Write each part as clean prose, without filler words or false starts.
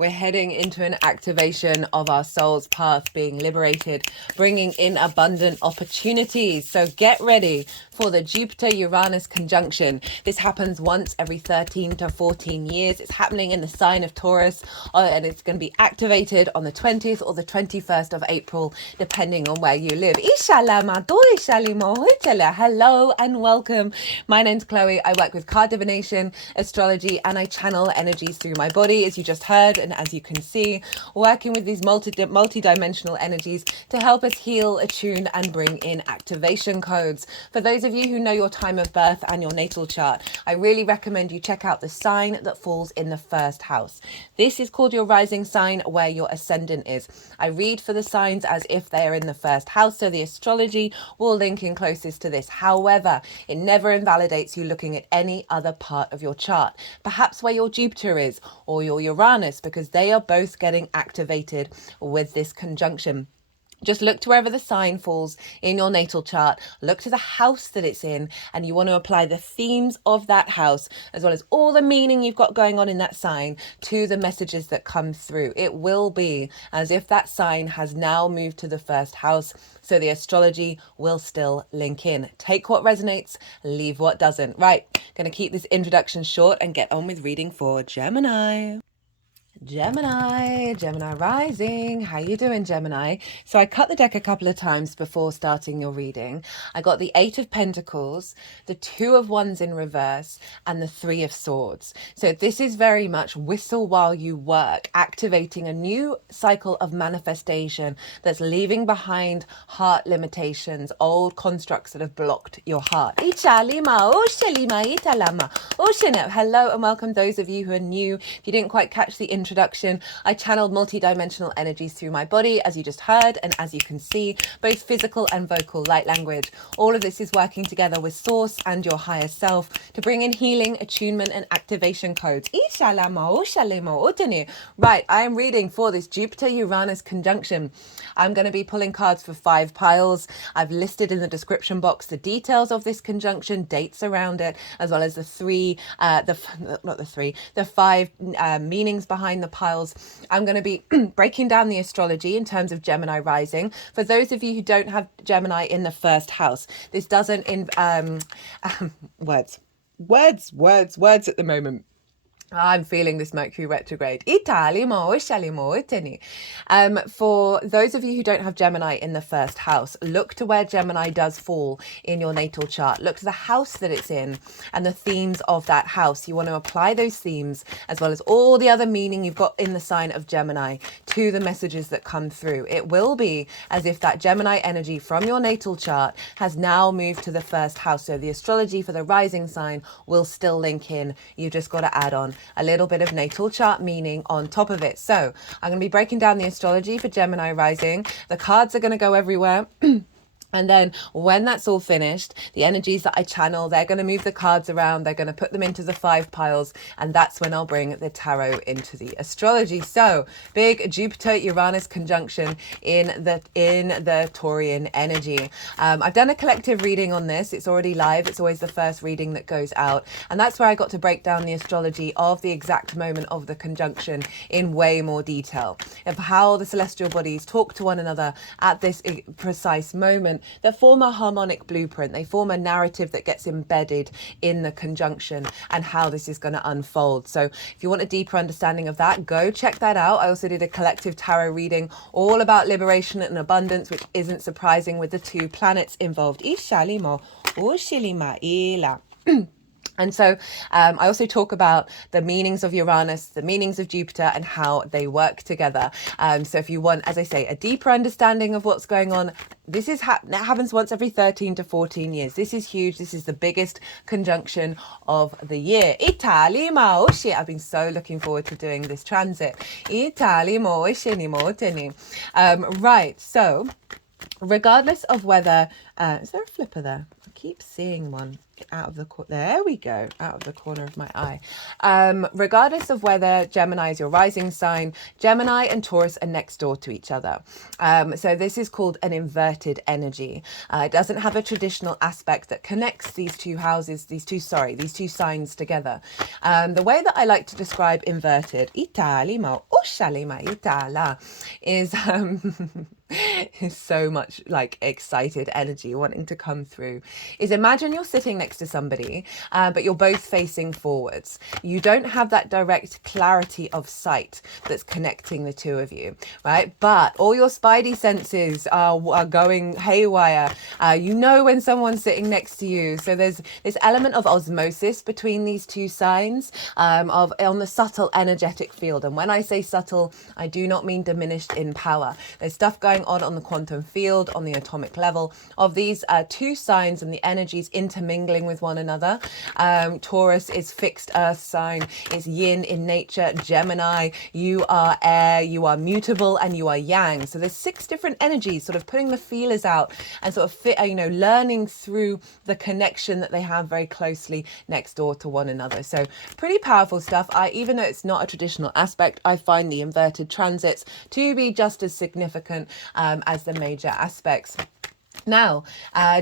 We're heading into an activation of our soul's path, being liberated, bringing in abundant opportunities. So get ready for the Jupiter-Uranus conjunction. This happens once every 13 to 14 years. It's happening in the sign of Taurus, and it's going to be activated on the 20th or the 21st of April, depending on where you live. Hello and welcome. My name's Chloe. I work with card divination, astrology, and I channel energies through my body, as you just heard. And as you can see, working with these multi-dimensional energies to help us heal, attune, and bring in activation codes. For those of you who know your time of birth and your natal chart, I really recommend you check out the sign that falls in the first house. This is called your rising sign, where your ascendant is. I read for the signs as if they are in the first house, so the astrology will link in closest to this. However, it never invalidates you looking at any other part of your chart, perhaps where your Jupiter is or your Uranus, because they are both getting activated with this conjunction. Just look to wherever the sign falls in your natal chart, look to the house that it's in, and you want to apply the themes of that house, as well as all the meaning you've got going on in that sign, to the messages that come through. It will be as if that sign has now moved to the first house, so the astrology will still link in. Take what resonates, leave what doesn't. Right, going to keep this introduction short and get on with reading for Gemini. Gemini rising. How you doing, Gemini? So I cut the deck a couple of times before starting your reading. I got the 8 of Pentacles, the 2 of Wands in reverse, and the 3 of Swords. So this is very much whistle while you work, activating a new cycle of manifestation that's leaving behind heart limitations, old constructs that have blocked your heart. Hello and welcome those of you who are new. If you didn't quite catch the introduction, I channeled multi-dimensional energies through my body, as you just heard, and as you can see, both physical and vocal light language. All of this is working together with Source and your higher self to bring in healing, attunement, and activation codes. Right, I am reading for this Jupiter-Uranus conjunction. I'm going to be pulling cards for 5 piles. I've listed in the description box the details of this conjunction, dates around it, as well as the 5 meanings behind the piles. I'm going to be breaking down the astrology in terms of Gemini rising. For those of you who don't have Gemini in the first house, this doesn't words at the moment. I'm feeling this Mercury retrograde. For those of you who don't have Gemini in the first house, look to where Gemini does fall in your natal chart. Look to the house that it's in and the themes of that house. You want to apply those themes, as well as all the other meaning you've got in the sign of Gemini, to the messages that come through. It will be as if that Gemini energy from your natal chart has now moved to the first house. So the astrology for the rising sign will still link in. You've just got to add on a little bit of natal chart meaning on top of it. So I'm going to be breaking down the astrology for Gemini rising. The cards are going to go everywhere. And then when that's all finished, the energies that I channel, they're going to move the cards around. They're going to put them into the 5 piles. And that's when I'll bring the tarot into the astrology. So big Jupiter-Uranus conjunction in the Taurian energy. I've done a collective reading on this. It's already live. It's always the first reading that goes out. And that's where I got to break down the astrology of the exact moment of the conjunction in way more detail, of how the celestial bodies talk to one another at this precise moment, that form a harmonic blueprint. They form a narrative that gets embedded in the conjunction and how this is going to unfold. So if you want a deeper understanding of that, go check that out. I also did a collective tarot reading all about liberation and abundance, which isn't surprising with the 2 planets involved. And so I also talk about the meanings of Uranus, the meanings of Jupiter, and how they work together. So if you want, as I say, a deeper understanding of what's going on, this is it happens once every 13 to 14 years. This is huge. This is the biggest conjunction of the year. I've been so looking forward to doing this transit. Right, so regardless of whether... is there a flipper there? I keep seeing one. out of the there we go, out of the corner of my eye. Regardless of whether Gemini is your rising sign, Gemini and Taurus are next door to each other. So this is called an inverted energy. It doesn't have a traditional aspect that connects these two houses, these two signs together. The way that I like to describe inverted, is is so much like excited energy wanting to come through, is imagine you're sitting next to somebody, but you're both facing forwards. You don't have that direct clarity of sight that's connecting the two of you, right? But all your spidey senses are going haywire. You know when someone's sitting next to you. So there's this element of osmosis between these two signs, on the subtle energetic field. And when I say subtle, I do not mean diminished in power. There's stuff going on the quantum field, on the atomic level, of these two signs and the energies intermingling with one another. Taurus is fixed earth sign, is yin in nature. Gemini, you are air, you are mutable, and you are yang. So there's 6 different energies sort of putting the feelers out and sort of learning through the connection that they have very closely next door to one another. So pretty powerful stuff. Even though it's not a traditional aspect, I find the inverted transits to be just as significant as the major aspects. Now,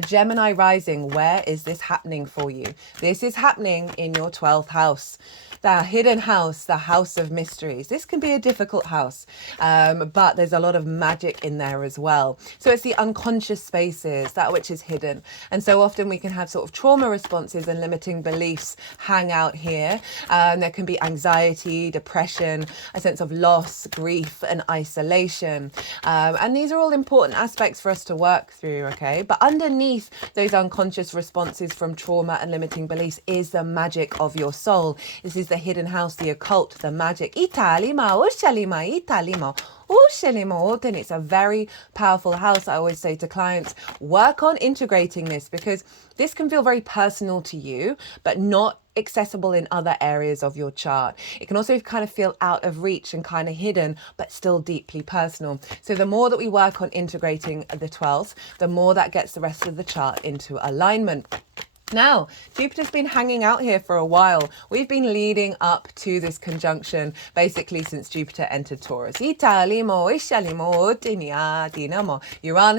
Gemini rising, where is this happening for you? This is happening in your 12th house. The hidden house, the house of mysteries. This can be a difficult house, but there's a lot of magic in there as well. So it's the unconscious spaces, that which is hidden. And so often we can have sort of trauma responses and limiting beliefs hang out here. There can be anxiety, depression, a sense of loss, grief, and isolation. And these are all important aspects for us to work through, okay? But underneath those unconscious responses from trauma and limiting beliefs is the magic of your soul. This is the hidden house, the occult, the magic. And it's a very powerful house. I always say to clients, work on integrating this, because this can feel very personal to you, but not accessible in other areas of your chart. It can also kind of feel out of reach and kind of hidden, but still deeply personal. So the more that we work on integrating the 12th, the more that gets the rest of the chart into alignment. Now, Jupiter's been hanging out here for a while. We've been leading up to this conjunction basically since Jupiter entered Taurus. Uranus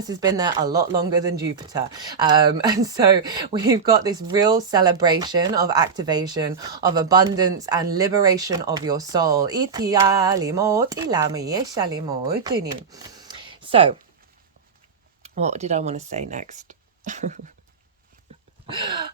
has been there a lot longer than Jupiter. And so we've got this real celebration of activation, of abundance and liberation of your soul. So, what did I want to say next?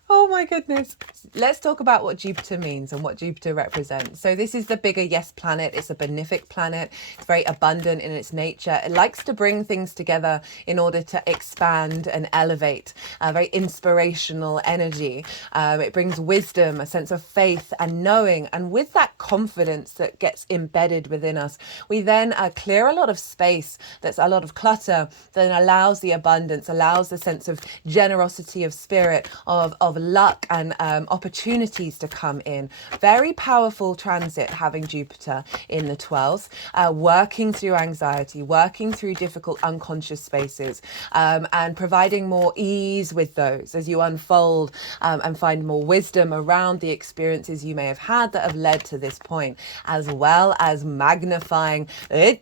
Oh my goodness. Let's talk about what Jupiter means and what Jupiter represents. So this is the bigger yes planet. It's a benefic planet. It's very abundant in its nature. It likes to bring things together in order to expand and elevate. Very inspirational energy. It brings wisdom, a sense of faith and knowing. And with that confidence that gets embedded within us, we then clear a lot of space that's a lot of clutter, that allows the abundance, allows the sense of generosity of spirit, of luck and opportunities to come in. Very powerful transit having Jupiter in the 12th, working through anxiety, working through difficult unconscious spaces, and providing more ease with those as you unfold and find more wisdom around the experiences you may have had that have led to this point, as well as magnifying the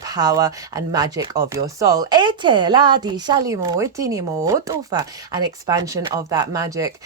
power and magic of your soul. An expansion of that magic.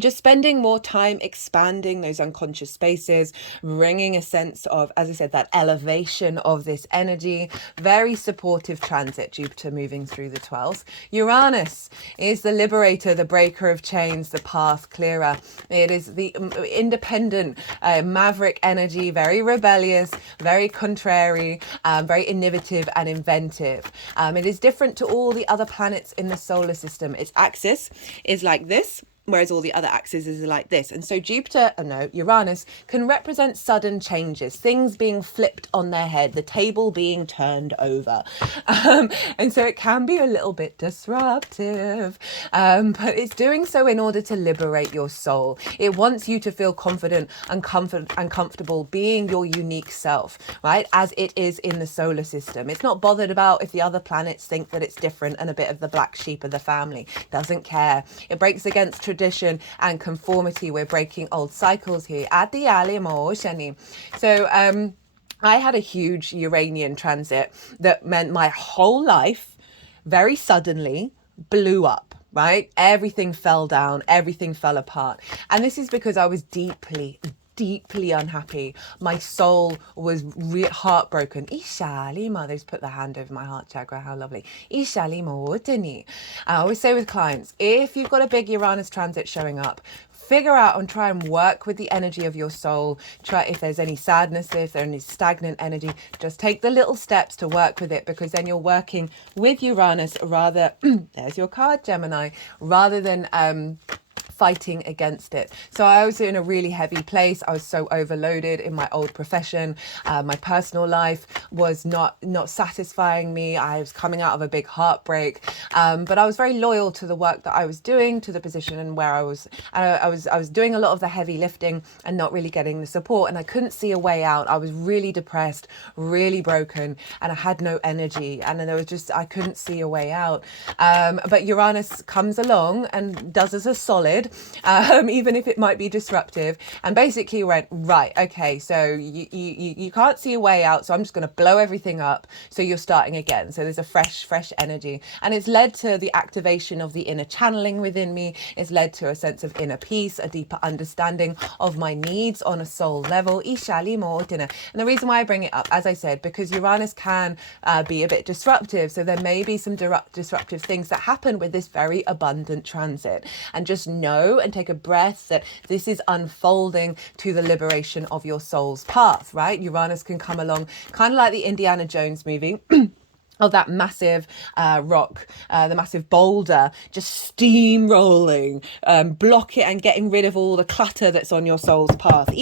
Just spending more time expanding those unconscious spaces, bringing a sense of, as I said, that elevation of this energy. Very supportive transit, Jupiter moving through the 12th. Uranus is the liberator, the breaker of chains, the path clearer. It is the independent, maverick energy, very rebellious, very contrary, very innovative and inventive. It is different to all the other planets in the solar system. Its axis is like this. whereas all the other axes is like this. And so Uranus can represent sudden changes, things being flipped on their head, the table being turned over. And so it can be a little bit disruptive, but it's doing so in order to liberate your soul. It wants you to feel confident and comfortable being your unique self, right? As it is in the solar system. It's not bothered about if the other planets think that it's different and a bit of the black sheep of the family. Doesn't care. It breaks against tradition and conformity. We're breaking old cycles here. So I had a huge Uranian transit that meant my whole life very suddenly blew up, right? Everything fell down, everything fell apart. And this is because I was deeply unhappy. My soul was heartbroken. Ishali, they've put the hand over my heart chakra. How lovely. Ishali Motini. I always say with clients, if you've got a big Uranus transit showing up, figure out and try and work with the energy of your soul. Try if there's any sadness, if there's any stagnant energy, just take the little steps to work with it, because then you're working with Uranus rather, there's your card, Gemini, rather than fighting against it. So I was in a really heavy place. I was so overloaded in my old profession. My personal life was not satisfying me. I was coming out of a big heartbreak, but I was very loyal to the work that I was doing, to the position and where I was. I was doing a lot of the heavy lifting and not really getting the support, and I couldn't see a way out. I was really depressed, really broken, and I had no energy, and there was just, I couldn't see a way out. But Uranus comes along and does us a solid, even if it might be disruptive, and basically went, right, okay, so you can't see a way out, so I'm just going to blow everything up, so you're starting again. So there's a fresh energy, and it's led to the activation of the inner channeling within me. It's led to a sense of inner peace, a deeper understanding of my needs on a soul level. And the reason why I bring it up, as I said, because Uranus can be a bit disruptive, so there may be some disruptive things that happen with this very abundant transit, and just know and take a breath that this is unfolding to the liberation of your soul's path, right? Uranus can come along kind of like the Indiana Jones movie of that massive rock, the massive boulder, just steamrolling, block it and getting rid of all the clutter that's on your soul's path. So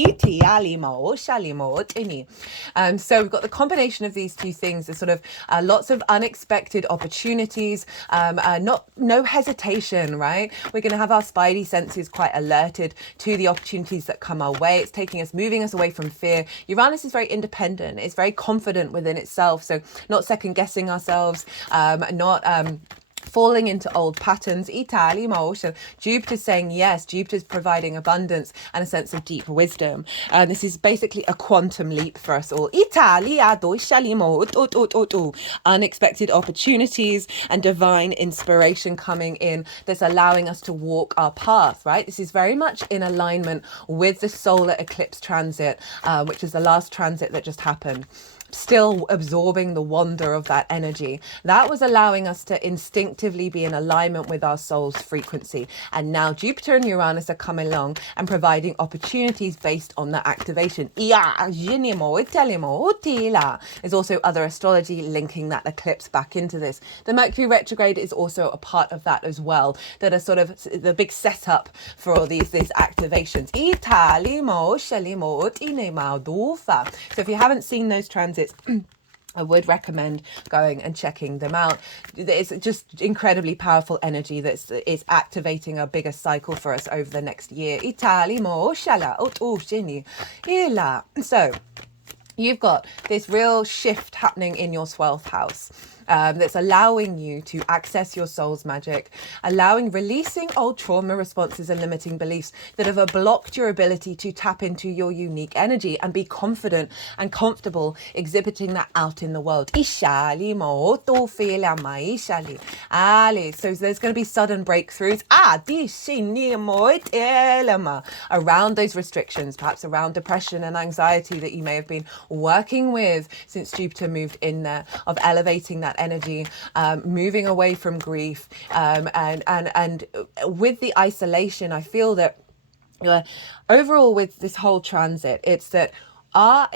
we've got the combination of these two things. There's sort of lots of unexpected opportunities, no hesitation, right? We're going to have our spidey senses quite alerted to the opportunities that come our way. It's moving us away from fear. Uranus is very independent. It's very confident within itself. So not second guessing ourselves, not falling into old patterns. Jupiter's saying yes. Jupiter's providing abundance and a sense of deep wisdom. This is basically a quantum leap for us all. Unexpected opportunities and divine inspiration coming in that's allowing us to walk our path, right? This is very much in alignment with the solar eclipse transit, which is the last transit that just happened. Still absorbing the wonder of that energy. That was allowing us to instinctively be in alignment with our soul's frequency. And now Jupiter and Uranus are coming along and providing opportunities based on that activation. There's also other astrology linking that eclipse back into this. The Mercury retrograde is also a part of that as well, that are sort of the big setup for all these activations. So if you haven't seen those transits, I would recommend going and checking them out. It's just incredibly powerful energy that is activating a bigger cycle for us over the next year. So you've got this real shift happening in your 12th house. That's allowing you to access your soul's magic, releasing old trauma responses and limiting beliefs that have blocked your ability to tap into your unique energy and be confident and comfortable exhibiting that out in the world. So there's going to be sudden breakthroughs around those restrictions, perhaps around depression and anxiety that you may have been working with since Jupiter moved in there, of elevating that energy, moving away from grief, and with the isolation, I feel that overall with this whole transit, it's that our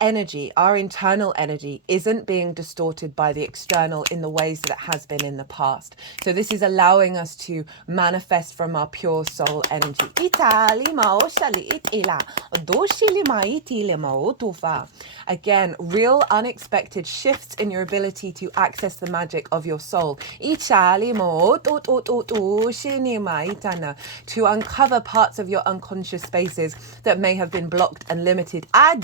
energy, our internal energy, isn't being distorted by the external in the ways that it has been in the past. So this is allowing us to manifest from our pure soul energy. Again, real unexpected shifts in your ability to access the magic of your soul. To uncover parts of your unconscious spaces that may have been blocked and limited. And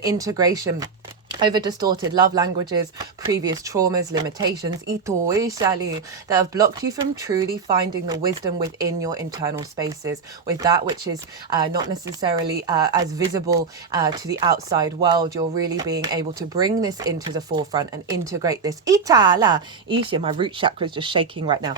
integration over distorted love languages, previous traumas, limitations, that have blocked you from truly finding the wisdom within your internal spaces, with that which is not necessarily as visible to the outside world. You're really being able to bring this into the forefront and integrate this my root chakra is just shaking right now,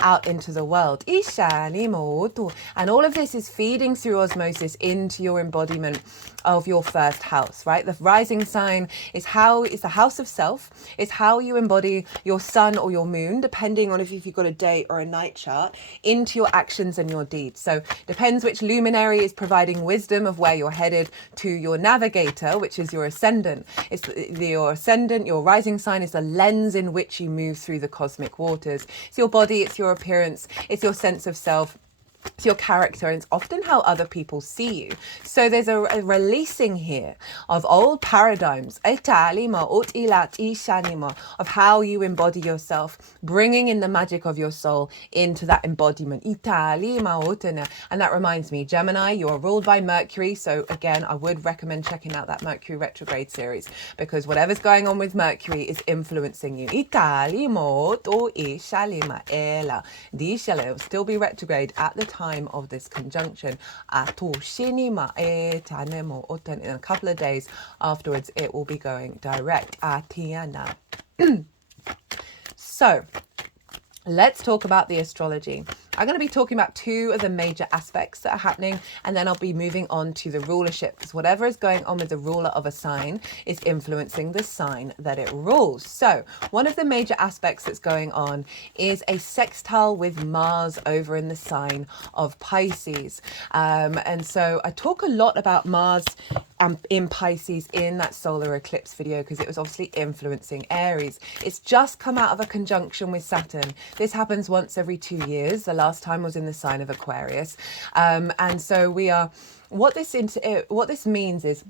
out into the world. And all of this is feeding through osmosis into your embodiment of your first house, right? The rising sign is the house of self. It's how you embody your sun or your moon, depending on if you've got a day or a night chart, into your actions and your deeds. So depends which luminary is providing wisdom of where you're headed, to your navigator, which is your ascendant. It's your ascendant, your rising sign is the lens in which you move through the cosmic waters. It's your body, it's your appearance, it's your sense of self. It's your character, and it's often how other people see you. So there's a releasing here of old paradigms of how you embody yourself, bringing in the magic of your soul into that embodiment. And that reminds me, Gemini, you are ruled by Mercury. So again, I would recommend checking out that Mercury Retrograde series, because whatever's going on with Mercury is influencing you. It will still be retrograde at the time of this conjunction. In a couple of days afterwards, it will be going direct. So let's talk about the astrology. I'm going to be talking about two of the major aspects that are happening, and then I'll be moving on to the rulership, because whatever is going on with the ruler of a sign is influencing the sign that it rules. So one of the major aspects that's going on is a sextile with Mars over in the sign of Pisces. And so I talk a lot about Mars in Pisces in that solar eclipse video, because it was obviously influencing Aries. It's just come out of a conjunction with Saturn. This happens once every 2 years. The last time was in the sign of Aquarius. And so what this means is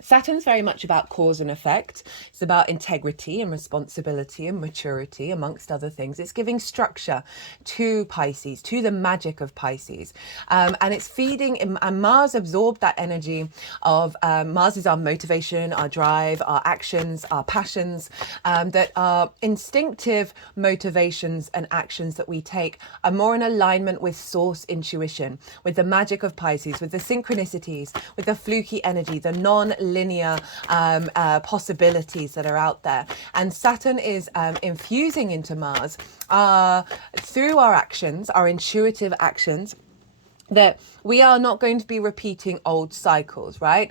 Saturn's very much about cause and effect. It's about integrity and responsibility and maturity, amongst other things. It's giving structure to Pisces, to the magic of Pisces. And it's feeding, and Mars absorbed that energy of, Mars is our motivation, our drive, our actions, our passions, that are instinctive motivations and actions that we take are more in alignment with source intuition, with the magic of Pisces, with the synchronicities, with the fluky energy, the non-linear possibilities that are out there. And Saturn is infusing into Mars through our actions, our intuitive actions, that we are not going to be repeating old cycles, right?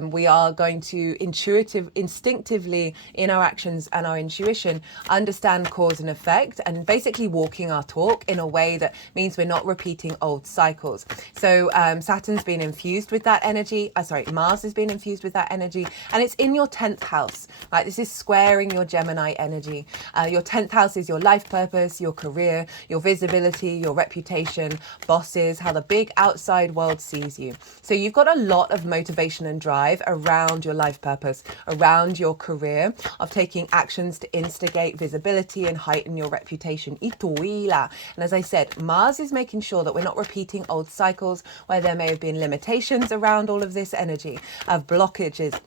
We are going to instinctively in our actions and our intuition, understand cause and effect, and basically walking our talk in a way that means we're not repeating old cycles. So Saturn's been infused with that energy. Mars has been infused with that energy, and it's in your 10th house, right? This is squaring your Gemini energy. Your 10th house is your life purpose, your career, your visibility, your reputation, bosses, how the big outside world sees you. So you've got a lot of motivation and drive around your life purpose, around your career, of taking actions to instigate visibility and heighten your reputation. And as I said, Mars is making sure that we're not repeating old cycles where there may have been limitations around all of this energy of blockages,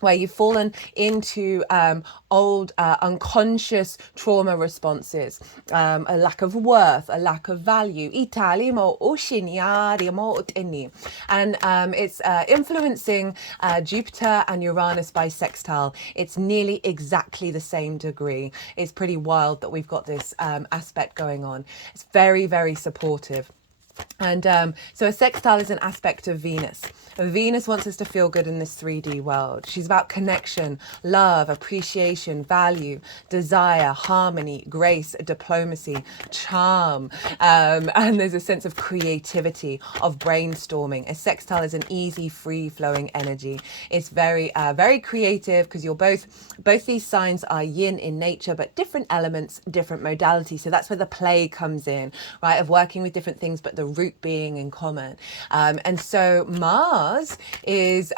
where you've fallen into old unconscious trauma responses, a lack of worth, a lack of value. And it's influencing Jupiter and Uranus by sextile. It's nearly exactly the same degree. It's pretty wild that we've got this aspect going on. It's very, very supportive. And so a sextile is an aspect of Venus. Venus wants us to feel good in this 3D world. She's about connection, love, appreciation, value, desire, harmony, grace, diplomacy, charm. And there's a sense of creativity, of brainstorming. A sextile is an easy, free-flowing energy. It's very, very creative because you're both these signs are yin in nature, but different elements, different modalities. So that's where the play comes in, right? Of working with different things, but the root being in common. And so Mars is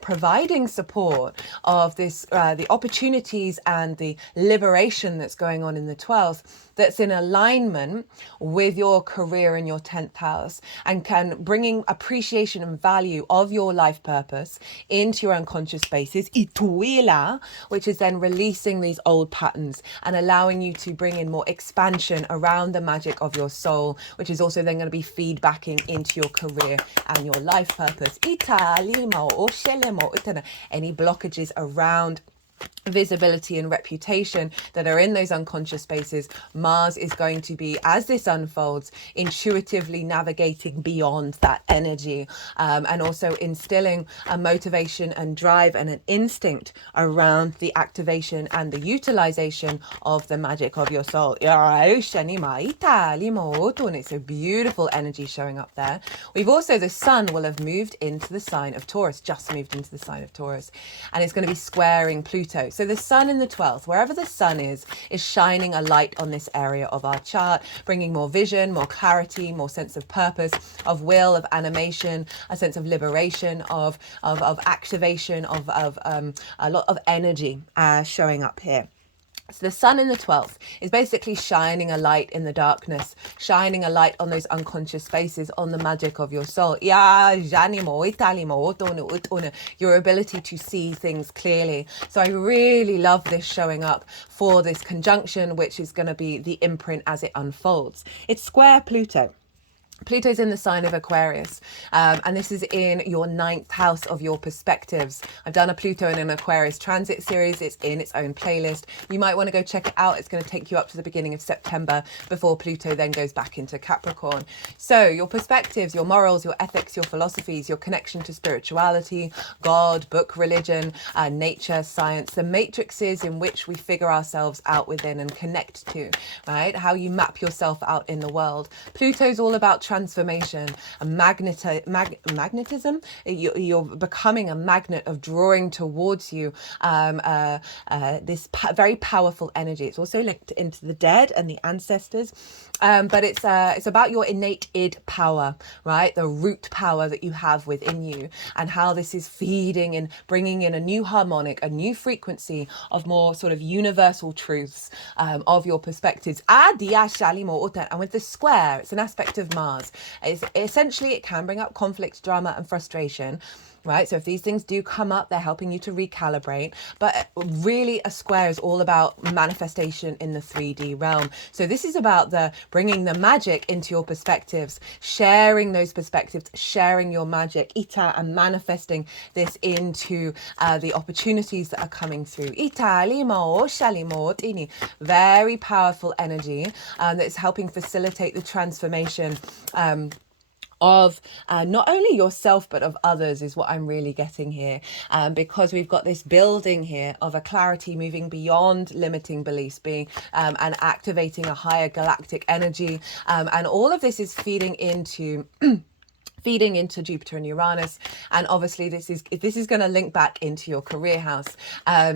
providing support of this, the opportunities and the liberation that's going on in the 12th, that's in alignment with your career in your 10th house, and can bringing appreciation and value of your life purpose into your unconscious spaces, ituila, which is then releasing these old patterns and allowing you to bring in more expansion around the magic of your soul, which is also then going to be feedbacking into your career and your life purpose. Any blockages around visibility and reputation that are in those unconscious spaces, Mars is going to be, as this unfolds, intuitively navigating beyond that energy, and also instilling a motivation and drive and an instinct around the activation and the utilization of the magic of your soul. It's a beautiful energy showing up there. We've also, the sun will have moved into the sign of Taurus, just moved into the sign of Taurus, and it's going to be squaring Pluto. So the sun in the 12th, wherever the sun is shining a light on this area of our chart, bringing more vision, more clarity, more sense of purpose, of will, of animation, a sense of liberation, of activation, of a lot of energy showing up here. So the sun in the 12th is basically shining a light in the darkness, shining a light on those unconscious spaces, on the magic of your soul. Your ability to see things clearly. So I really love this showing up for this conjunction, which is going to be the imprint as it unfolds. It's square Pluto. Pluto's in the sign of Aquarius, and this is in your 9th house of your perspectives. I've done a Pluto and an Aquarius transit series. It's in its own playlist. You might want to go check it out. It's going to take you up to the beginning of September before Pluto then goes back into Capricorn. So your perspectives, your morals, your ethics, your philosophies, your connection to spirituality, God, book, religion, nature, science, the matrices in which we figure ourselves out within and connect to, right? How you map yourself out in the world. Pluto's all about transformation, magnetism. You're becoming a magnet of drawing towards you this very powerful energy. It's also linked into the dead and the ancestors, but it's about your innate id power, right? The root power that you have within you, and how this is feeding and bringing in a new harmonic, a new frequency of more sort of universal truths of your perspectives. And with the square, it's an aspect of Mars. Essentially, it can bring up conflict, drama, and frustration, right? So if these things do come up, they're helping you to recalibrate. But really, a square is all about manifestation in the 3D realm. So this is about the bringing the magic into your perspectives, sharing those perspectives, sharing your magic, and manifesting this into the opportunities that are coming through. Very powerful energy that's helping facilitate the transformation of not only yourself but of others, is what I'm really getting here, because we've got this building here of a clarity moving beyond limiting beliefs, being and activating a higher galactic energy, and all of this is feeding into Jupiter and Uranus, and obviously this is going to link back into your career house.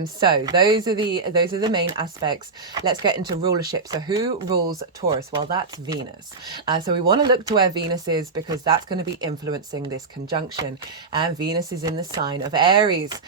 So those are the main aspects. Let's get into rulership. So who rules Taurus? Well, that's Venus. So we want to look to where Venus is, because that's going to be influencing this conjunction. And Venus is in the sign of Aries.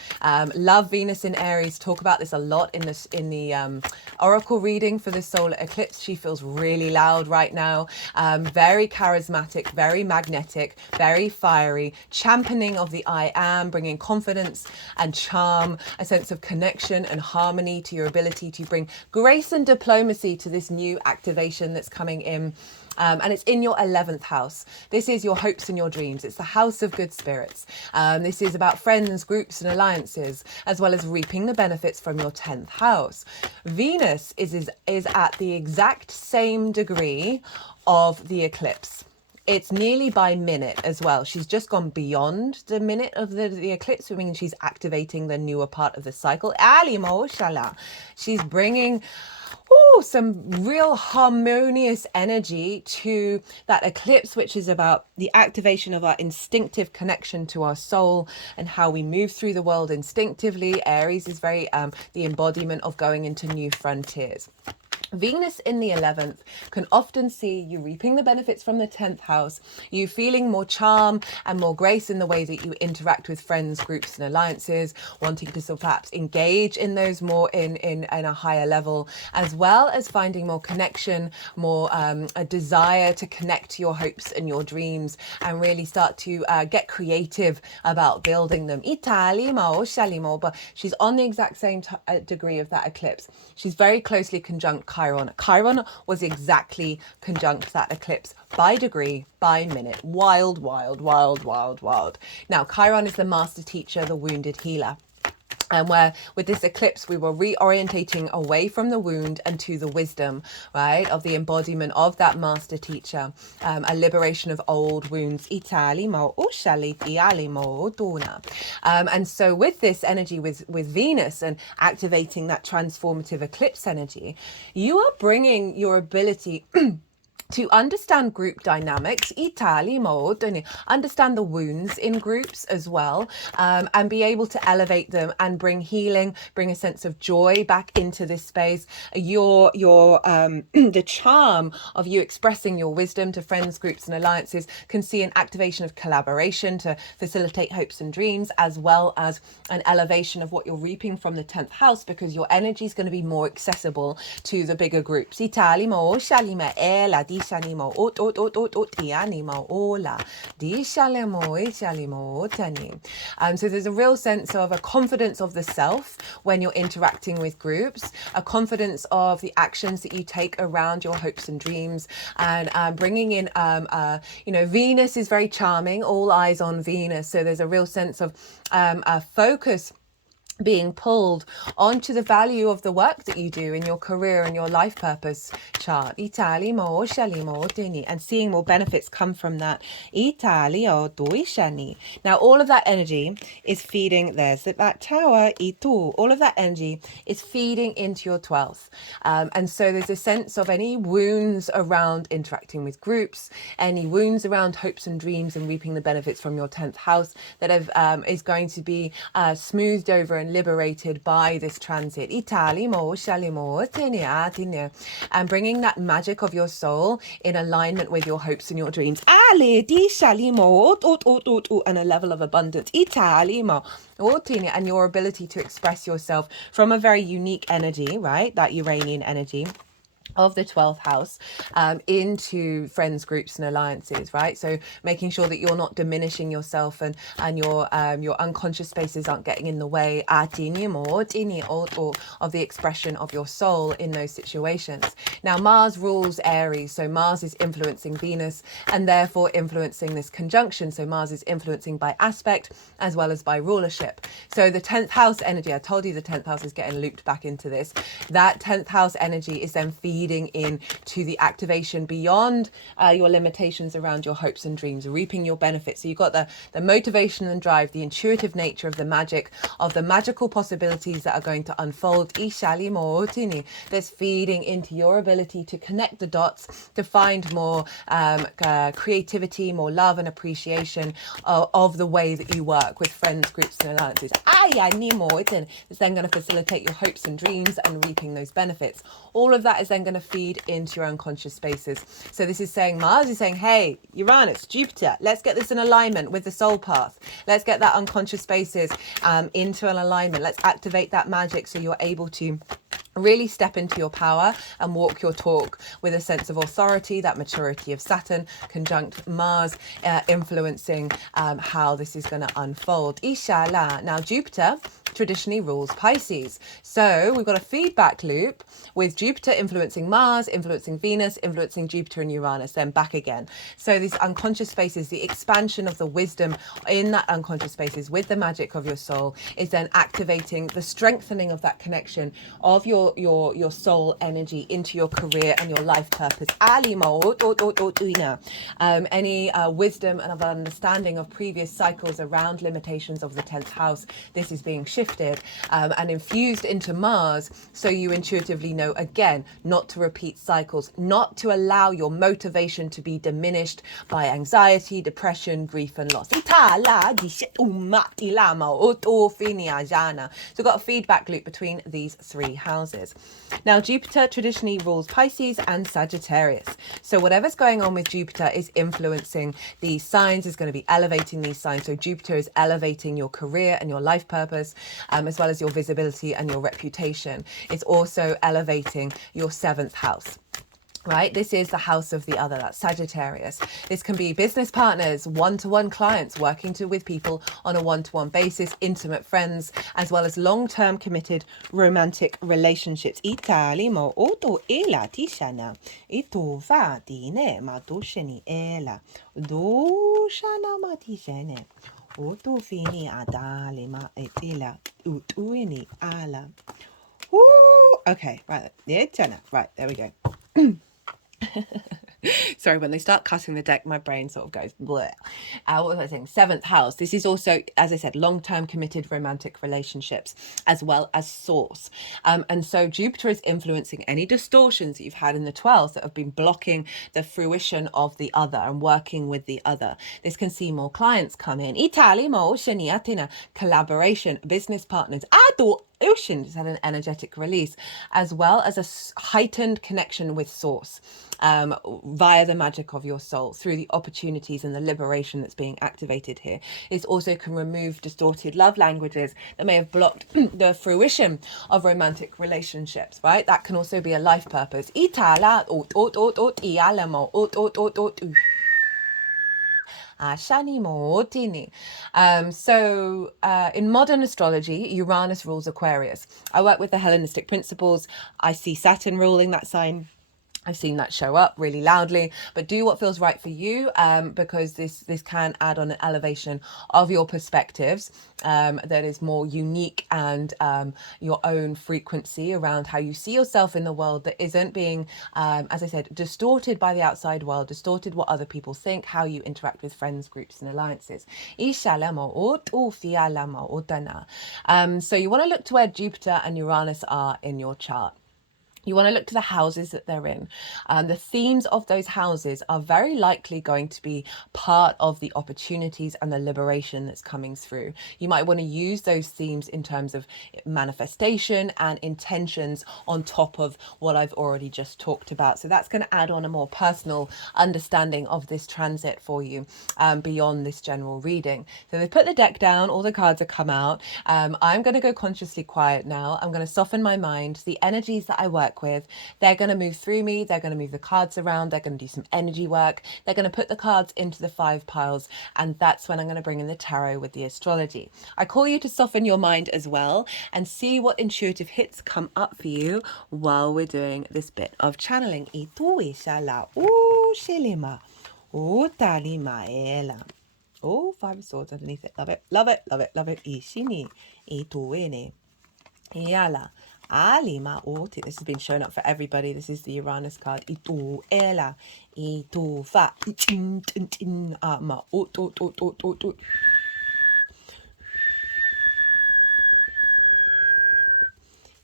Love Venus in Aries. Talk about this a lot in the oracle reading for the solar eclipse. She feels really loud right now. Very charismatic, very magnetic, very fiery, championing of the I am, bringing confidence and charm, a sense of connection and harmony to your ability to bring grace and diplomacy to this new activation that's coming in. And it's in your 11th house. This is your hopes and your dreams. It's the house of good spirits. This is about friends, groups, and alliances, as well as reaping the benefits from your 10th house. Venus is at the exact same degree of the eclipse. it's nearly by minute as well. She's just gone beyond the minute of the eclipse, which means she's activating the newer part of the cycle. Ali mo shala. She's bringing some real harmonious energy to that eclipse, which is about the activation of our instinctive connection to our soul and how we move through the world instinctively. Aries is very the embodiment of going into new frontiers. Venus in the 11th can often see you reaping the benefits from the 10th house, you feeling more charm and more grace in the way that you interact with friends, groups and alliances, wanting to sort of perhaps engage in those more in a higher level, as well as finding more connection, more a desire to connect to your hopes and your dreams and really start to get creative about building them. But she's on the exact same degree of that eclipse. She's very closely conjunct Chiron. Chiron was exactly conjunct that eclipse by degree, by minute. Wild, wild, wild, wild, wild. Now, Chiron is the master teacher, the wounded healer. And where with this eclipse, we were reorientating away from the wound and to the wisdom, right, of the embodiment of that master teacher, a liberation of old wounds. And so with this energy, with Venus and activating that transformative eclipse energy, you are bringing your ability to understand group dynamics, understand the wounds in groups as well, and be able to elevate them and bring healing, bring a sense of joy back into this space. Your the charm of you expressing your wisdom to friends, groups and alliances can see an activation of collaboration to facilitate hopes and dreams, as well as an elevation of what you're reaping from the 10th house, because your energy is going to be more accessible to the bigger groups. So there's a real sense of a confidence of the self when you're interacting with groups, a confidence of the actions that you take around your hopes and dreams, and bringing in, Venus is very charming, all eyes on Venus. So there's a real sense of a focus being pulled onto the value of the work that you do in your career and your life purpose chart. And seeing more benefits come from that. Now, all of that energy is feeding, there's that tower, all of that energy is feeding into your 12th. And so there's a sense of any wounds around interacting with groups, any wounds around hopes and dreams and reaping the benefits from your 10th house that is going to be smoothed over and liberated by this transit. And bringing that magic of your soul in alignment with your hopes and your dreams. And a level of abundance. And your ability to express yourself from a very unique energy, right? That Uranian energy of the 12th house into friends, groups and alliances, right? So making sure that you're not diminishing yourself and your unconscious spaces aren't getting in the way of the expression of your soul in those situations. Now, Mars rules Aries, so Mars is influencing Venus and therefore influencing this conjunction. So Mars is influencing by aspect as well as by rulership. So the 10th house energy, I told you the 10th house is getting looped back into this. That 10th house energy is then feeding in to the activation beyond your limitations around your hopes and dreams, reaping your benefits. So you've got the motivation and drive, the intuitive nature of the magic, of the magical possibilities that are going to unfold. That's feeding into your ability to connect the dots, to find more creativity, more love and appreciation of the way that you work with friends, groups and alliances. It's then going to facilitate your hopes and dreams and reaping those benefits. All of that is then going to feed into your unconscious spaces. So this is saying, Mars is saying, hey, Uranus, Jupiter, let's get this in alignment with the soul path. Let's get that unconscious spaces into an alignment. Let's activate that magic so you're able to really step into your power and walk your talk with a sense of authority, that maturity of Saturn conjunct Mars, influencing how this is going to unfold. Inshallah. Now, Jupiter traditionally rules Pisces. So we've got a feedback loop with Jupiter influencing Mars, influencing Venus, influencing Jupiter and Uranus, then back again. So these unconscious spaces, the expansion of the wisdom in that unconscious spaces with the magic of your soul is then activating the strengthening of that connection of your soul energy into your career and your life purpose. Any wisdom and of understanding of previous cycles around limitations of the 10th house, this is being shifted and infused into Mars, so you intuitively know again not to repeat cycles, not to allow your motivation to be diminished by anxiety, depression, grief and loss. So we've got a feedback loop between these three houses. Now Jupiter traditionally rules Pisces and Sagittarius, so whatever's going on with Jupiter is influencing these signs, is going to be elevating these signs. So Jupiter is elevating your career and your life purpose, as well as your visibility and your reputation. It's also elevating your 7th house. Right, this is the house of the other, that's Sagittarius. This can be business partners, one-to-one clients, working with people on a one-to-one basis, intimate friends, as well as long-term committed romantic relationships. Itali mo oto ela tishana ito va dine ma dosheni ela doshana ma tishene oto fini adale ma etela utuini ala. Okay, right, right, there we go. Sorry, when they start cutting the deck, my brain sort of goes bleh. What was I saying? 7th house. This is also, as I said, long-term committed romantic relationships, as well as source. And so Jupiter is influencing any distortions that you've had in the 12th that have been blocking the fruition of the other and working with the other. This can see more clients come in. Collaboration, business partners. Ocean has had an energetic release, as well as a heightened connection with source via the magic of your soul, through the opportunities and the liberation that's being activated here. It also can remove distorted love languages that may have blocked the fruition of romantic relationships, right? That can also be a life purpose. So in modern astrology, Uranus rules Aquarius. I work with the Hellenistic principles. I see Saturn ruling that sign. I've seen that show up really loudly, but do what feels right for you, because this can add on an elevation of your perspectives that is more unique, and your own frequency around how you see yourself in the world, that isn't being, as I said, distorted by the outside world, distorted what other people think, how you interact with friends, groups and alliances. So you want to look to where Jupiter and Uranus are in your chart. You want to look to the houses that they're in. The themes of those houses are very likely going to be part of the opportunities and the liberation that's coming through. You might want to use those themes in terms of manifestation and intentions on top of what I've already just talked about. So that's going to add on a more personal understanding of this transit for you, beyond this general reading. So they've put the deck down, all the cards have come out. I'm going to go consciously quiet now. I'm going to soften my mind. The energies that I work with, they're going to move through me, they're going to move the cards around, they're going to do some energy work, they're going to put the cards into the 5 piles, and that's when I'm going to bring in the tarot with the astrology. I call you to soften your mind as well and see what intuitive hits come up for you while we're doing this bit of channeling. Oh, 5 of swords underneath it. Love it, love it, love it, love it. Ishini, ituene, yala. Alima oti. This has been showing up for everybody. This is the Uranus card. Itu ela, itu fa, ama ot.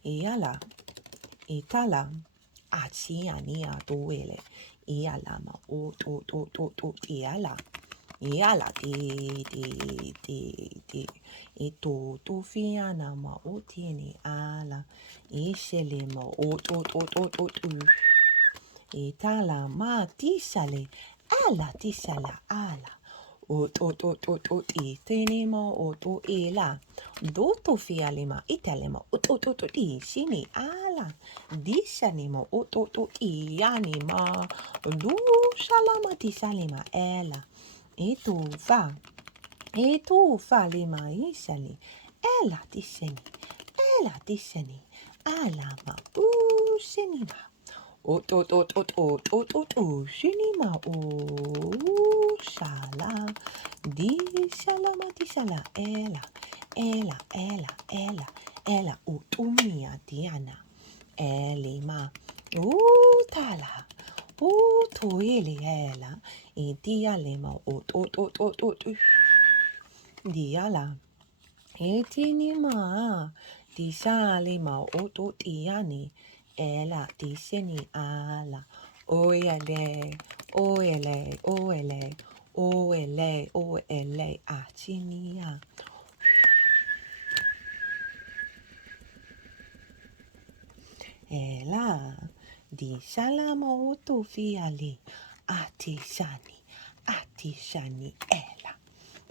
Iala, itala, achiania duele. Iala ma ot. Iala. Iala di. Ito tu fiana ma otini ala. Ishele ma ot. Itala ma tisale. Ala tisala ala. Ot. Itenima oto ela. Doto fialima italema ot. Ishini ala. Dishanima ot. Ianima. Du shalama tisalima ela. Etu fa lima ishali ela disheni, ela disheni, alama shenima. Ot ot ot ot ot ot ot shenima shala di shalama di shala ela ela ela ela ela utumia diana elima tala toile ela dialema ot ot ot ot ot diala etinima disalema ot ot diani ela disheni ala oyele oyele oyele oyele oyele achinia ela dishalama otofiali atishani atishani ela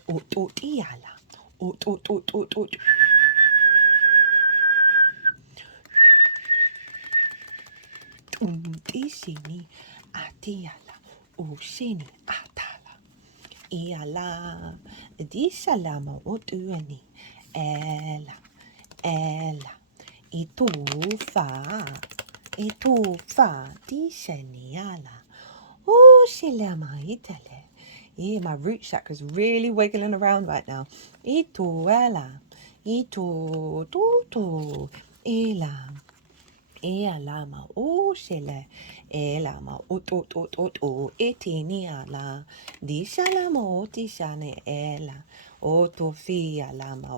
ot ot iala ot ot ot ot ot ishini atiala ushini atala iala dishalama otuani ela ela itufa dishaniala shilama itale. Yeah, my root chakra is really wiggling around right now. Ituela itu ela lama shele elama ut etiniala dishalama otishane ela otofia lama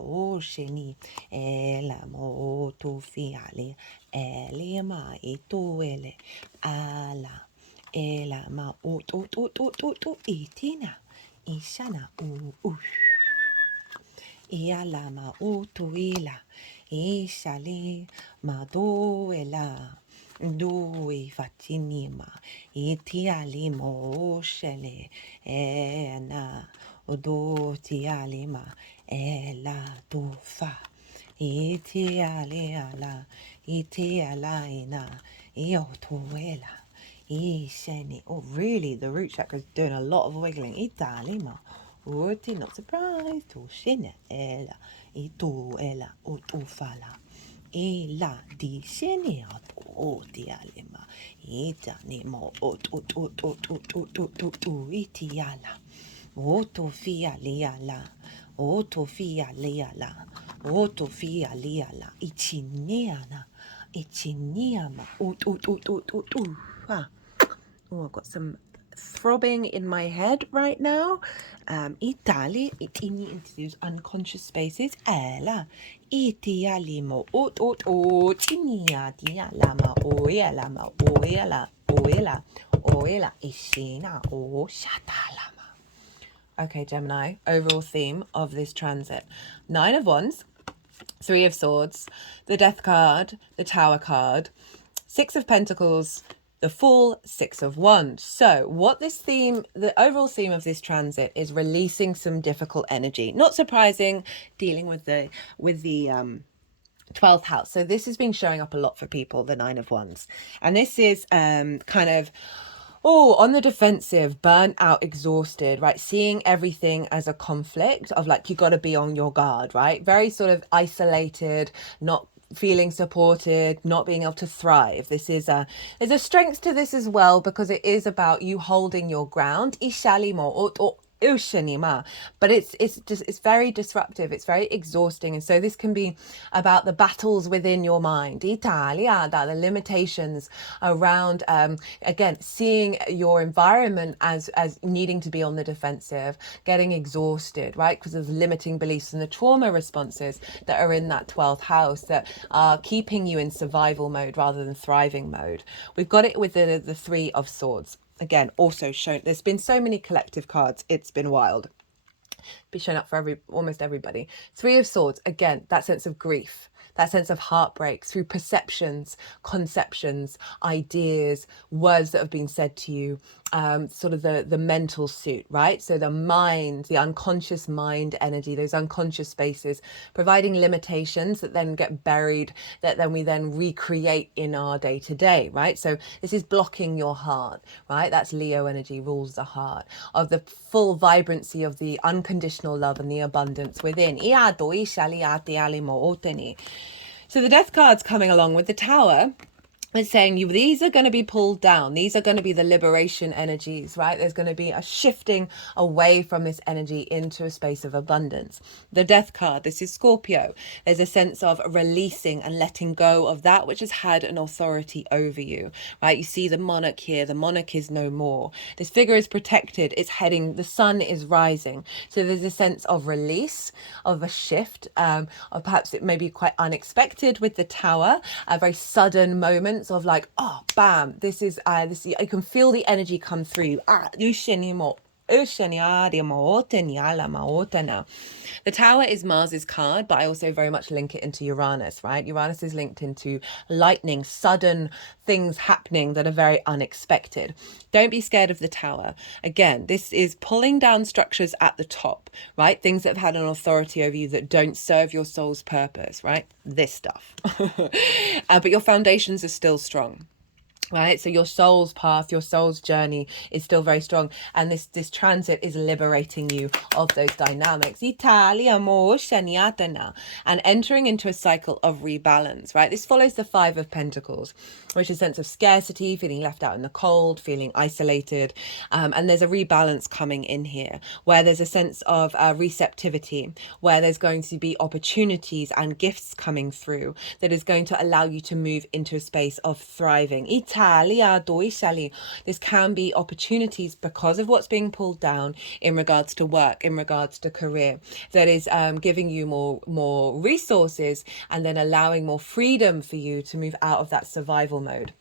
sheni elama otofiale elema ituele ala elama ut itina ishana Ialama utuila ishali maduela dui fatinima itialimo shele ena do tialima ela dufa itialiala itialaina iotuela isheni. Oh really, the root chakra is doing a lot of wiggling. Italima Uti, not surprised. Tu shine ela, itu ela, utufala. Ela di shine o di alima. Ita nemo itiala. Otofia liala. Otofia liala. Otofia liala. Ichineana. Ichineama. Oh, I've got some throbbing in my head right now. Itali, itini into those unconscious spaces. Ela, itialimo, tinia, dialama, oela, ishina, shatalama. Okay, Gemini, overall theme of this transit. 9 of Wands, 3 of Swords, the Death card, the Tower card, 6 of Pentacles, the Fool, 6 of Wands. So what this theme, the overall theme of this transit is releasing some difficult energy. Not surprising, dealing with the 12th house. So this has been showing up a lot for people, the 9 of Wands. And this is kind of on the defensive, burnt out, exhausted, right? Seeing everything as a conflict of like, you got to be on your guard, right? Very sort of isolated, not feeling supported, not being able to thrive. There's a strength to this as well, because it is about you holding your ground. But it's very disruptive, it's very exhausting, and so this can be about the battles within your mind, the limitations around again seeing your environment as needing to be on the defensive, getting exhausted, right, because of limiting beliefs and the trauma responses that are in that 12th house that are keeping you in survival mode rather than thriving mode. We've got it with the 3 of Swords. Again, also shown, there's been so many collective cards, it's been wild. Be shown up for almost everybody. 3 of Swords, again, that sense of grief, that sense of heartbreak through perceptions, conceptions, ideas, words that have been said to you, sort of the mental suit, right? So the mind, the unconscious mind energy, those unconscious spaces, providing limitations that then get buried, that then we then recreate in our day to day, right? So this is blocking your heart, right? That's Leo energy, rules the heart, of the full vibrancy of the unconditional love and the abundance within. So the death card's coming along with the Tower. It's saying these are going to be pulled down. These are going to be the liberation energies, right? There's going to be a shifting away from this energy into a space of abundance. The death card, this is Scorpio. There's a sense of releasing and letting go of that which has had an authority over you, right? You see the monarch here. The monarch is no more. This figure is protected. It's heading, the sun is rising. So there's a sense of release, of a shift, or perhaps it may be quite unexpected with the Tower, a very sudden moment of like, oh, bam, this is you can feel the energy come through. The Tower is Mars's card, but I also very much link it into Uranus, right? Uranus is linked into lightning, sudden things happening that are very unexpected. Don't be scared of the Tower. Again, this is pulling down structures at the top, right? Things that have had an authority over you that don't serve your soul's purpose, right? This stuff. But your foundations are still strong. Right, so your soul's path, your soul's journey is still very strong, and this transit is liberating you of those dynamics. And entering into a cycle of rebalance. Right, this follows the Five of Pentacles, which is a sense of scarcity, feeling left out in the cold, feeling isolated, and there's a rebalance coming in here, where there's a sense of receptivity, where there's going to be opportunities and gifts coming through that is going to allow you to move into a space of thriving. This can be opportunities because of what's being pulled down in regards to work, in regards to career, that is giving you more resources and then allowing more freedom for you to move out of that survival mode.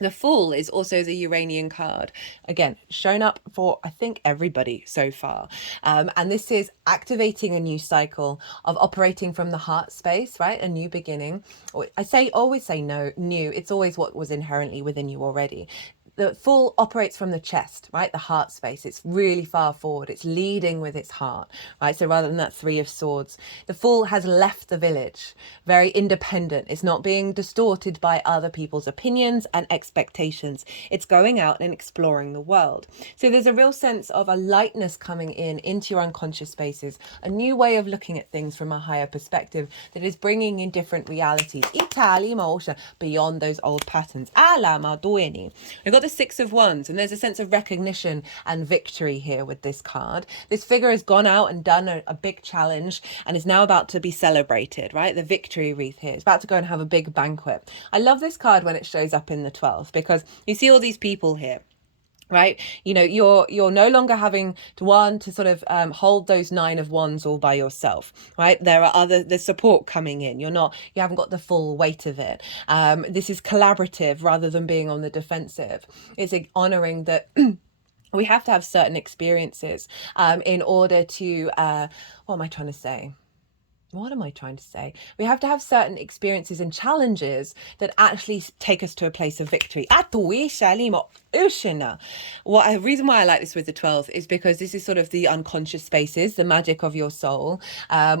The Fool is also the Uranian card. Again, shown up for, I think, everybody so far. And this is activating a new cycle of operating from the heart space, right? A new beginning. Always say no, new. It's always what was inherently within you already. The Fool operates from the chest, right? The heart space. It's really far forward. It's leading with its heart, right? So rather than that Three of Swords, the Fool has left the village, very independent. It's not being distorted by other people's opinions and expectations. It's going out and exploring the world. So there's a real sense of a lightness coming into your unconscious spaces, a new way of looking at things from a higher perspective that is bringing in different realities. Beyond those old patterns. We've got the Six of Wands, and there's a sense of recognition and victory here with this card. This figure has gone out and done a big challenge and is now about to be celebrated, right? The victory wreath here. It's about to go and have a big banquet. I love this card when it shows up in the 12th because you see all these people here. Right, you know, you're no longer having to sort of hold those Nine of Wands all by yourself, right? There's support coming in. You haven't got the full weight of it. This is collaborative rather than being on the defensive. It's honoring that we have to have certain experiences in order to what am I trying to say? We have to have certain experiences and challenges that actually take us to a place of victory. The reason why I like this with the 12th is because this is sort of the unconscious spaces, the magic of your soul,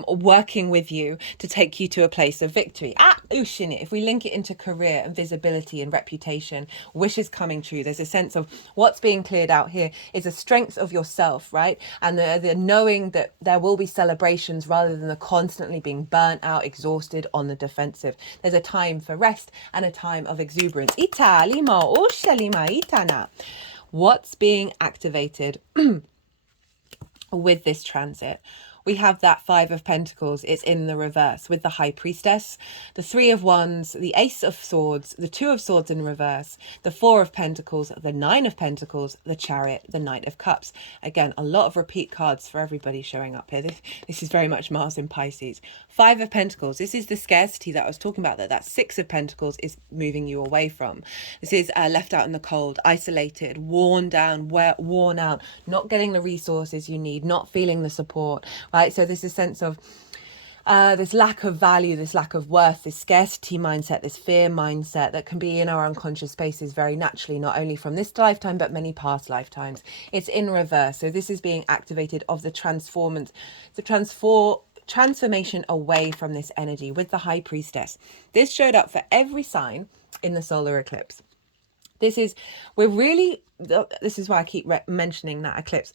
working with you to take you to a place of victory. If we link it into career and visibility and reputation, wishes coming true, there's a sense of what's being cleared out here is a strength of yourself, right? And the knowing that there will be celebrations rather than the constantly being burnt out, exhausted, on the defensive. There's a time for rest and a time of exuberance. What's being activated with this transit? We have that Five of Pentacles. It's in the reverse with the High Priestess, the Three of Wands, the Ace of Swords, the Two of Swords in reverse, the Four of Pentacles, the Nine of Pentacles, the Chariot, the Knight of Cups. Again, a lot of repeat cards for everybody showing up here. This is very much Mars in Pisces. Five of Pentacles. This is the scarcity that I was talking about, that Six of Pentacles is moving you away from. This is left out in the cold, isolated, worn down, worn out, not getting the resources you need, not feeling the support. Right, so there's a sense of this lack of value, this lack of worth, this scarcity mindset, this fear mindset that can be in our unconscious spaces very naturally, not only from this lifetime, but many past lifetimes. It's in reverse. So this is being activated of the transformation away from this energy with the High Priestess. This showed up for every sign in the solar eclipse. This is why I keep mentioning that eclipse.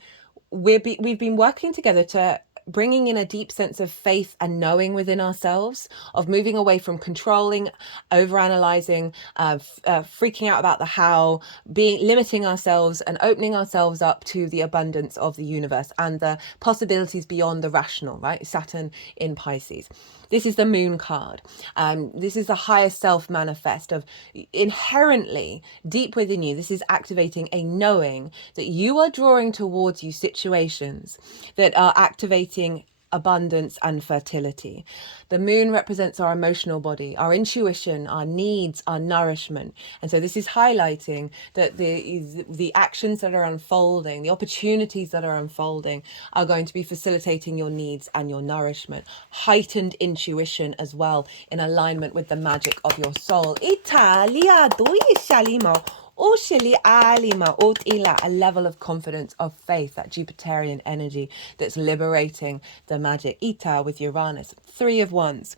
We've been working together to bringing in a deep sense of faith and knowing within ourselves, of moving away from controlling, overanalyzing, freaking out about the how, limiting ourselves and opening ourselves up to the abundance of the universe and the possibilities beyond the rational, right? Saturn in Pisces. This is the moon card. This is the higher self manifest of inherently deep within you. This is activating a knowing that you are drawing towards you situations that are activating abundance and fertility. The moon represents our emotional body, our intuition, our needs, our nourishment. And so this is highlighting that the actions that are unfolding, the opportunities that are unfolding are going to be facilitating your needs and your nourishment. Heightened intuition as well, in alignment with the magic of your soul. Italia, a level of confidence, of faith, that Jupiterian energy that's liberating the magic. Ita with Uranus, 3 of Wands.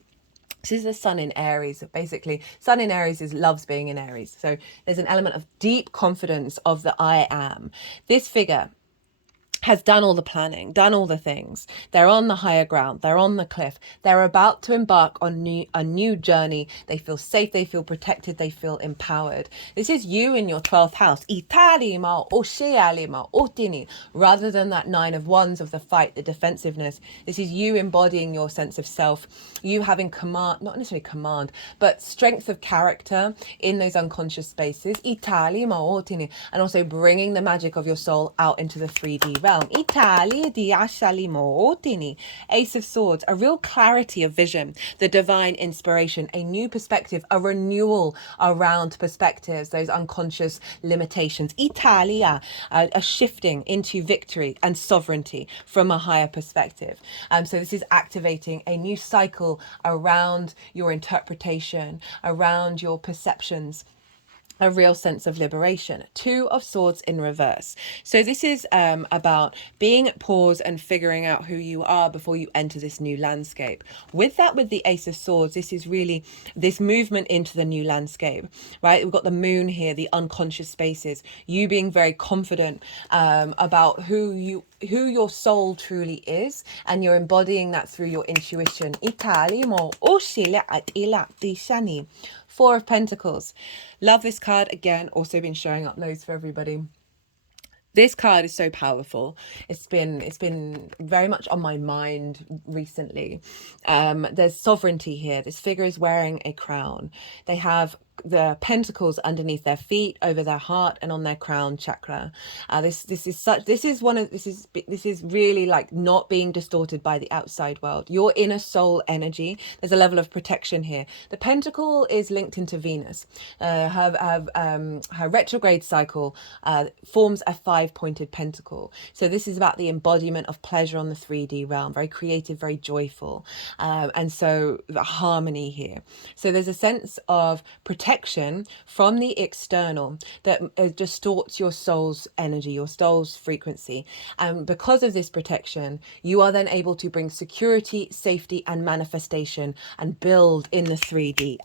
This is the sun in Aries. Basically, sun in Aries loves being in Aries. So there's an element of deep confidence of the I am. This figure has done all the planning, done all the things. They're on the higher ground. They're on the cliff. They're about to embark on a new journey. They feel safe. They feel protected. They feel empowered. This is you in your 12th house. Rather than that 9 of Wands of the fight, the defensiveness. This is you embodying your sense of self. You having command, not necessarily command, but strength of character in those unconscious spaces. And also bringing the magic of your soul out into the 3D realm. Ace of Swords, a real clarity of vision, the divine inspiration, a new perspective, a renewal around perspectives, those unconscious limitations. Italia, a shifting into victory and sovereignty from a higher perspective. So this is activating a new cycle around your interpretation, around your perceptions, a real sense of liberation. 2 of Swords in reverse. So this is about being at pause and figuring out who you are before you enter this new landscape. With the Ace of Swords, this is really this movement into the new landscape, right? We've got the moon here, the unconscious spaces, you being very confident about who your soul truly is, and you're embodying that through your intuition. 4 of Pentacles. Love this card. Again, also been showing up loads for everybody. This card is so powerful. It's been very much on my mind recently. There's sovereignty here. This figure is wearing a crown. They have the pentacles underneath their feet, over their heart, and on their crown chakra. This is really like not being distorted by the outside world. Your inner soul energy. There's a level of protection here. The pentacle is linked into Venus. Her retrograde cycle forms a 5-pointed pentacle. So this is about the embodiment of pleasure on the 3D realm. Very creative, very joyful, and so the harmony here. So there's a sense of protection from the external that distorts your soul's energy, your soul's frequency. And because of this protection, you are then able to bring security, safety, and manifestation and build in the 3D.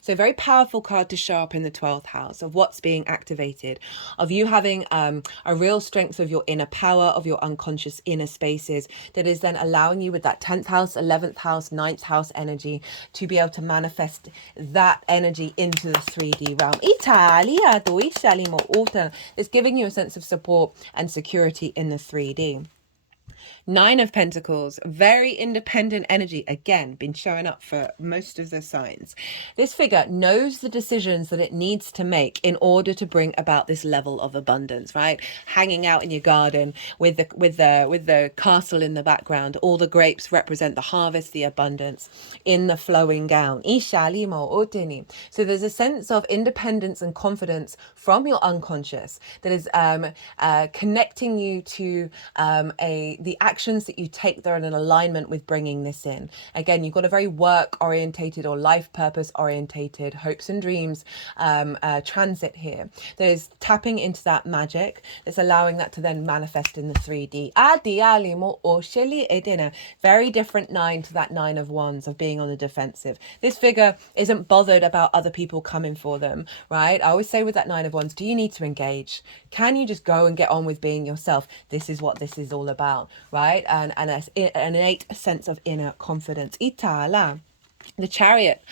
So very powerful card to show up in the 12th house of what's being activated, of you having a real strength of your inner power, of your unconscious inner spaces, that is then allowing you with that 10th house, 11th house, 9th house energy to be able to manifest that energy into the 3D realm. It's giving you a sense of support and security in the 3D. 9 of Pentacles, very independent energy. Again, been showing up for most of the signs. This figure knows the decisions that it needs to make in order to bring about this level of abundance, right? Hanging out in your garden with the castle in the background. All the grapes represent the harvest, the abundance in the flowing gown. So there's a sense of independence and confidence from your unconscious that is connecting you to the the actions that you take, they're in an alignment with bringing this in. Again, you've got a very work orientated or life purpose orientated hopes and dreams transit here. There's tapping into that magic that's allowing that to then manifest in the 3D. Very different 9 to that 9 of wands of being on the defensive. This figure isn't bothered about other people coming for them, right? I always say with that 9 of wands, do you need to engage? Can you just go and get on with being yourself? This is what this is all about, right? And an innate sense of inner confidence. Itala. The Chariot,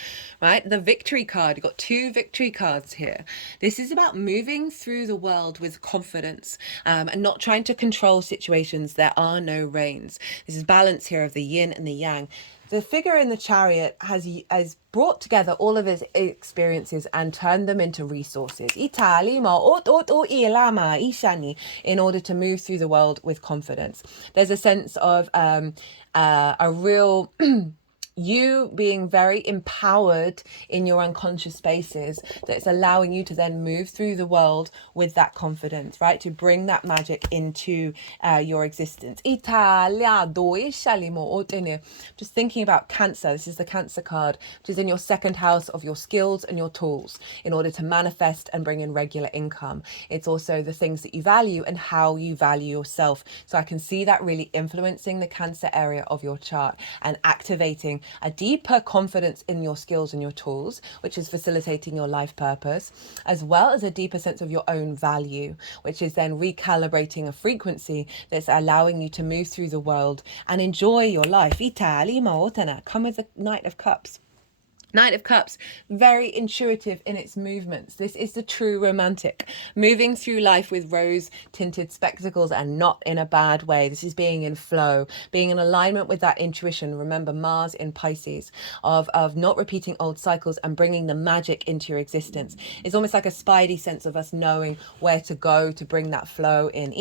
right? The victory card. You've got 2 victory cards here. This is about moving through the world with confidence and not trying to control situations. There are no reins. This is balance here of the yin and the yang. The figure in the Chariot has brought together all of his experiences and turned them into resources in order to move through the world with confidence. There's a sense of a real you being very empowered in your unconscious spaces that's allowing you to then move through the world with that confidence, right? To bring that magic into your existence. Just thinking about Cancer. This is the Cancer card, which is in your 2nd house of your skills and your tools in order to manifest and bring in regular income. It's also the things that you value and how you value yourself. So I can see that really influencing the Cancer area of your chart and activating a deeper confidence in your skills and your tools, which is facilitating your life purpose, as well as a deeper sense of your own value, which is then recalibrating a frequency that's allowing you to move through the world and enjoy your life. Come with the Knight of Cups. Knight of Cups, very intuitive in its movements. This is the true romantic, moving through life with rose-tinted spectacles and not in a bad way. This is being in flow, being in alignment with that intuition. Remember Mars in Pisces, of not repeating old cycles and bringing the magic into your existence. It's almost like a spidey sense of us knowing where to go to bring that flow in.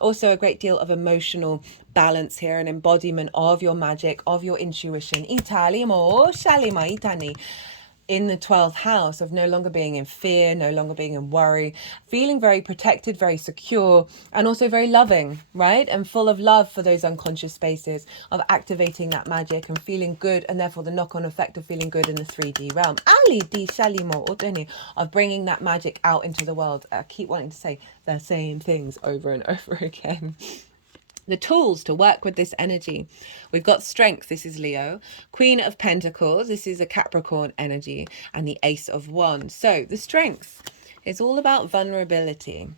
Also a great deal of emotional balance here, an embodiment of your magic, of your intuition. In the 12th house of no longer being in fear, no longer being in worry, feeling very protected, very secure, and also very loving, right? And full of love for those unconscious spaces, of activating that magic and feeling good, and therefore the knock-on effect of feeling good in the 3D realm. Of bringing that magic out into the world. I keep wanting to say the same things over and over again. The tools to work with this energy. We've got Strength. This is Leo. Queen of Pentacles. This is a Capricorn energy. And the Ace of Wands. So the Strength is all about vulnerability.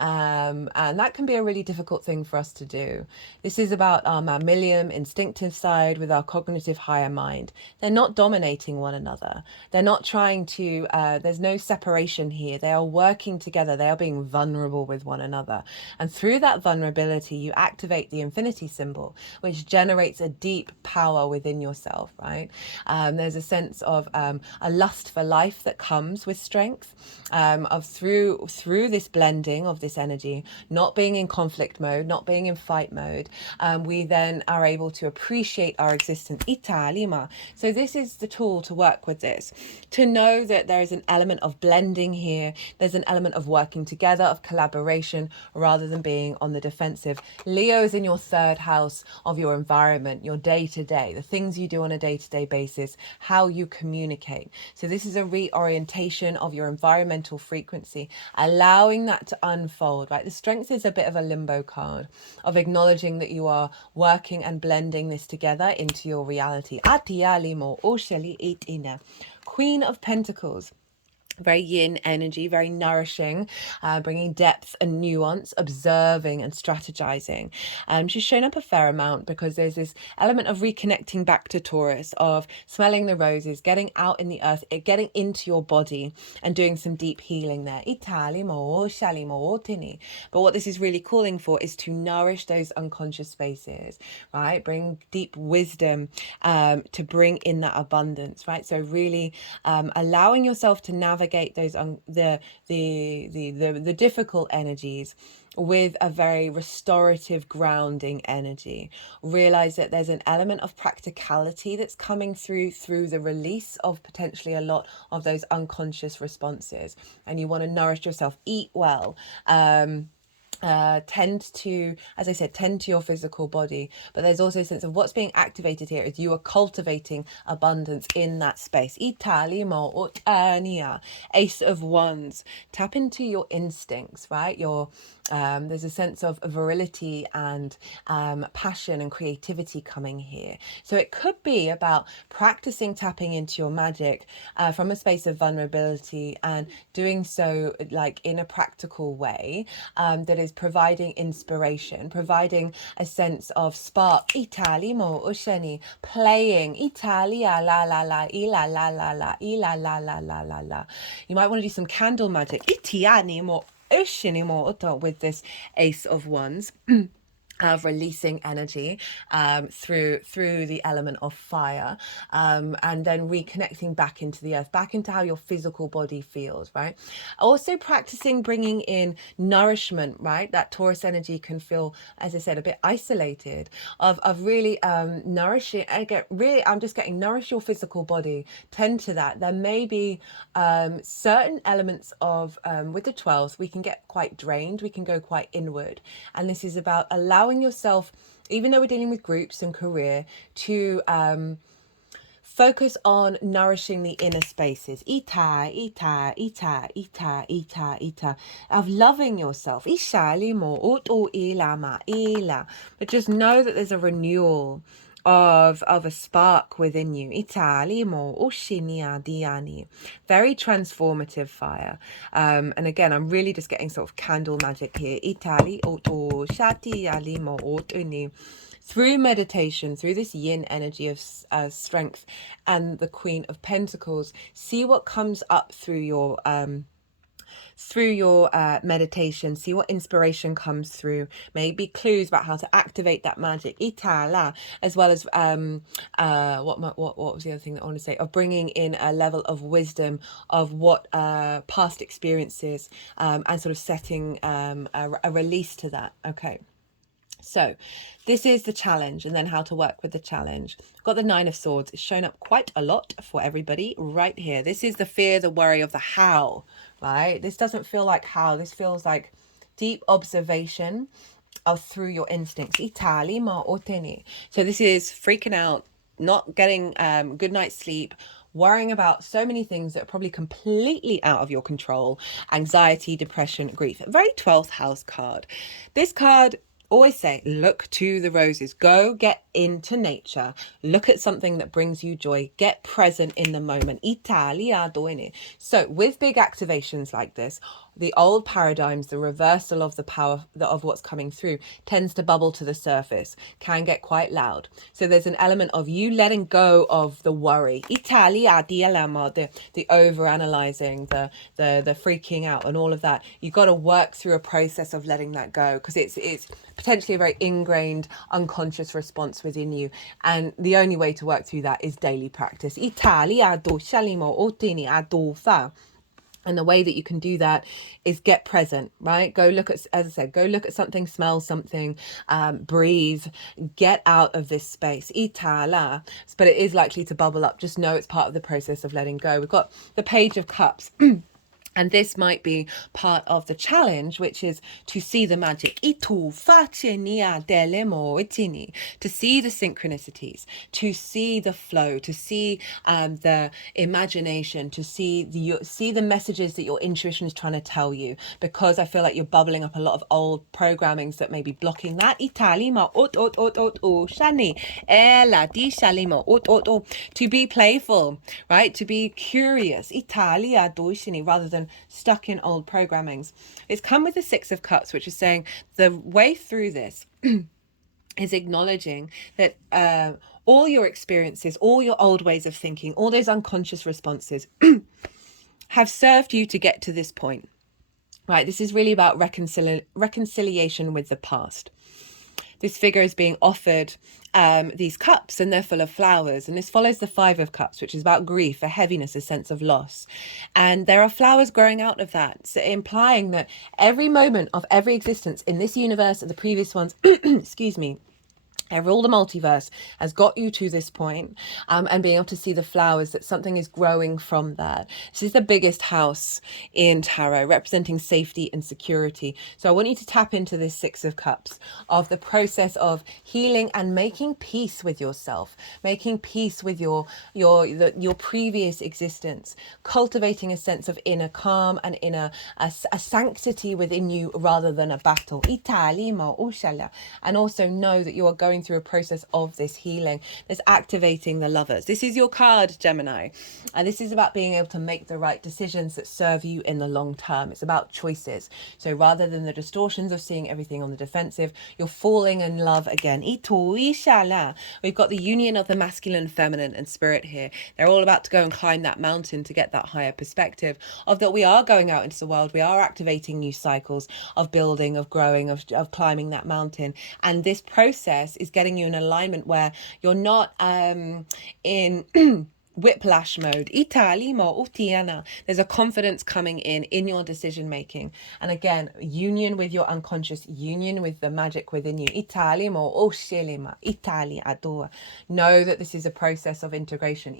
And that can be a really difficult thing for us to do. This is about our mammalian, instinctive side with our cognitive higher mind. They're not dominating one another. They're not trying to, there's no separation here. They are working together. They are being vulnerable with one another. And through that vulnerability, you activate the infinity symbol, which generates a deep power within yourself, right? There's a sense of a lust for life that comes with strength, of through this blending of this energy, not being in conflict mode, not being in fight mode, we then are able to appreciate our existence. So this is the tool to work with this, to know that there is an element of blending here. There's an element of working together, of collaboration, rather than being on the defensive. Leo is in your 3rd house of your environment, your day-to-day, the things you do on a day-to-day basis, how you communicate. So this is a reorientation of your environmental frequency, allowing that to unfold, right? The Strength is a bit of a limbo card of acknowledging that you are working and blending this together into your reality. Queen of Pentacles. Very yin energy, very nourishing, bringing depth and nuance, observing and strategizing. She's shown up a fair amount because there's this element of reconnecting back to Taurus, of smelling the roses, getting out in the earth, getting into your body and doing some deep healing there. But what this is really calling for is to nourish those unconscious spaces, right? Bring deep wisdom to bring in that abundance, right? So really allowing yourself to navigate those the difficult energies with a very restorative, grounding energy. Realize that there's an element of practicality that's coming through the release of potentially a lot of those unconscious responses, and you want to nourish yourself, eat well, tend to, as I said, tend to your physical body, but there's also a sense of what's being activated here is you are cultivating abundance in that space. Italimo Otania, Ace of Wands. Tap into your instincts, right? There's a sense of virility and passion and creativity coming here. So it could be about practicing tapping into your magic from a space of vulnerability and doing so like in a practical way that is providing inspiration, providing a sense of spark. Italimo usheni, playing Italia la la la ila la la la ila la la la la la. You might want to do some candle magic. Itiani mo usheni mo with this Ace of Wands. Of releasing energy through the element of fire, and then reconnecting back into the earth, back into how your physical body feels, right? Also practicing bringing in nourishment, right? That Taurus energy can feel, as I said, a bit isolated, of really nourishing. I'm just getting nourish your physical body. Tend to that. There may be certain elements of with the 12s, we can get quite drained, we can go quite inward, and this is about allowing yourself, even though we're dealing with groups and career, to focus on nourishing the inner spaces. Ita, ita, ita, ita, ita, ita. Of loving yourself. Ishali mo utu ilama ila. But just know that there's a renewal of a spark within you. Itali mo ushinia diani. Very transformative fire. And again, I'm really just getting sort of candle magic here. Itali oto shati ali mo otuni. Through meditation, through this yin energy of strength and the Queen of Pentacles, see what comes up through your meditation. See what inspiration comes through, maybe clues about how to activate that magic, itala, as well as what was the other thing that I want to say, of bringing in a level of wisdom of what past experiences, and sort of setting a release to that. Okay, so this is the challenge, and then how to work with the challenge. I've got the Nine of Swords. It's shown up quite a lot for everybody right here. This is the fear, the worry of the how, right? This doesn't feel like how. This feels like deep observation of through your instincts. Itali ma oteni. So this is freaking out, not getting good night's sleep, worrying about so many things that are probably completely out of your control. Anxiety, depression, grief. Very 12th house card. This card, always say, look to the roses. Go get into nature. Look at something that brings you joy. Get present in the moment. Italia doine. So with big activations like this, the old paradigms, the reversal of the power of what's coming through tends to bubble to the surface, can get quite loud. So there's an element of you letting go of the worry. Italia dialama, the overanalyzing, the freaking out and all of that. You've got to work through a process of letting that go, because it's potentially a very ingrained unconscious response within you, and the only way to work through that is daily practice. Italia do shalimo otini adofa. And the way that you can do that is get present, right? Go look at, as I said, go look at something, smell something, breathe, get out of this space. Itala. But it is likely to bubble up. Just know it's part of the process of letting go. We've got the Page of Cups. And this might be part of the challenge, which is to see the magic. To see the synchronicities, to see the flow, to see the imagination, to see the messages that your intuition is trying to tell you. Because I feel like you're bubbling up a lot of old programmings that may be blocking that. To be playful, right? To be curious. Rather than stuck in old programmings. It's come with the Six of Cups, which is saying the way through this is acknowledging that all your experiences, all your old ways of thinking, all those unconscious responses have served you to get to this point, right? This is really about reconciliation with the past. This figure is being offered these cups, and they're full of flowers. And this follows the Five of Cups, which is about grief, a heaviness, a sense of loss. And there are flowers growing out of that, so implying that every moment of every existence in this universe and the previous ones, excuse me, All the multiverse has got you to this point, and being able to see the flowers, that something is growing from that. This is the biggest house in tarot, representing safety and security. So I want you to tap into this Six of Cups, of the process of healing and making peace with yourself, making peace with your previous existence, cultivating a sense of inner calm and inner a sanctity within you rather than a battle. And also know that you are going through a process of this healing. There's activating the Lovers. This is your card, Gemini. And this is about being able to make the right decisions that serve you in the long term. It's about choices. So rather than the distortions of seeing everything on the defensive, you're falling in love again. We've got the union of the masculine, feminine, and spirit here. They're all about to go and climb that mountain to get that higher perspective of that we are going out into the world. We are activating new cycles of building, of growing, of climbing that mountain. And this process is getting you in alignment where you're not in whiplash mode. There's a confidence coming in your decision making. And again, union with your unconscious, union with the magic within you. Know that this is a process of integration.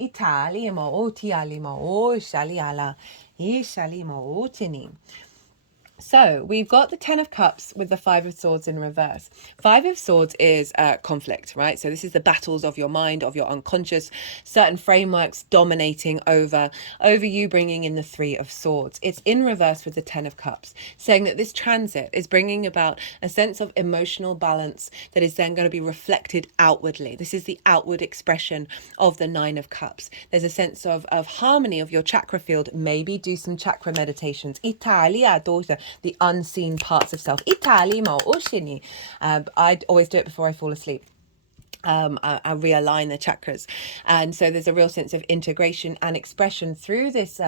So we've got the Ten of Cups with the Five of Swords in reverse. Five of Swords is conflict, right? So this is the battles of your mind, of your unconscious, certain frameworks dominating over you, bringing in the Three of Swords. It's in reverse with the Ten of Cups, saying that this transit is bringing about a sense of emotional balance that is then going to be reflected outwardly. This is the outward expression of the Nine of Cups. There's a sense of harmony of your chakra field. Maybe do some chakra meditations. Italia, daughter. The unseen parts of self. I always do it before I fall asleep. I realign the chakras, and so there's a real sense of integration and expression through this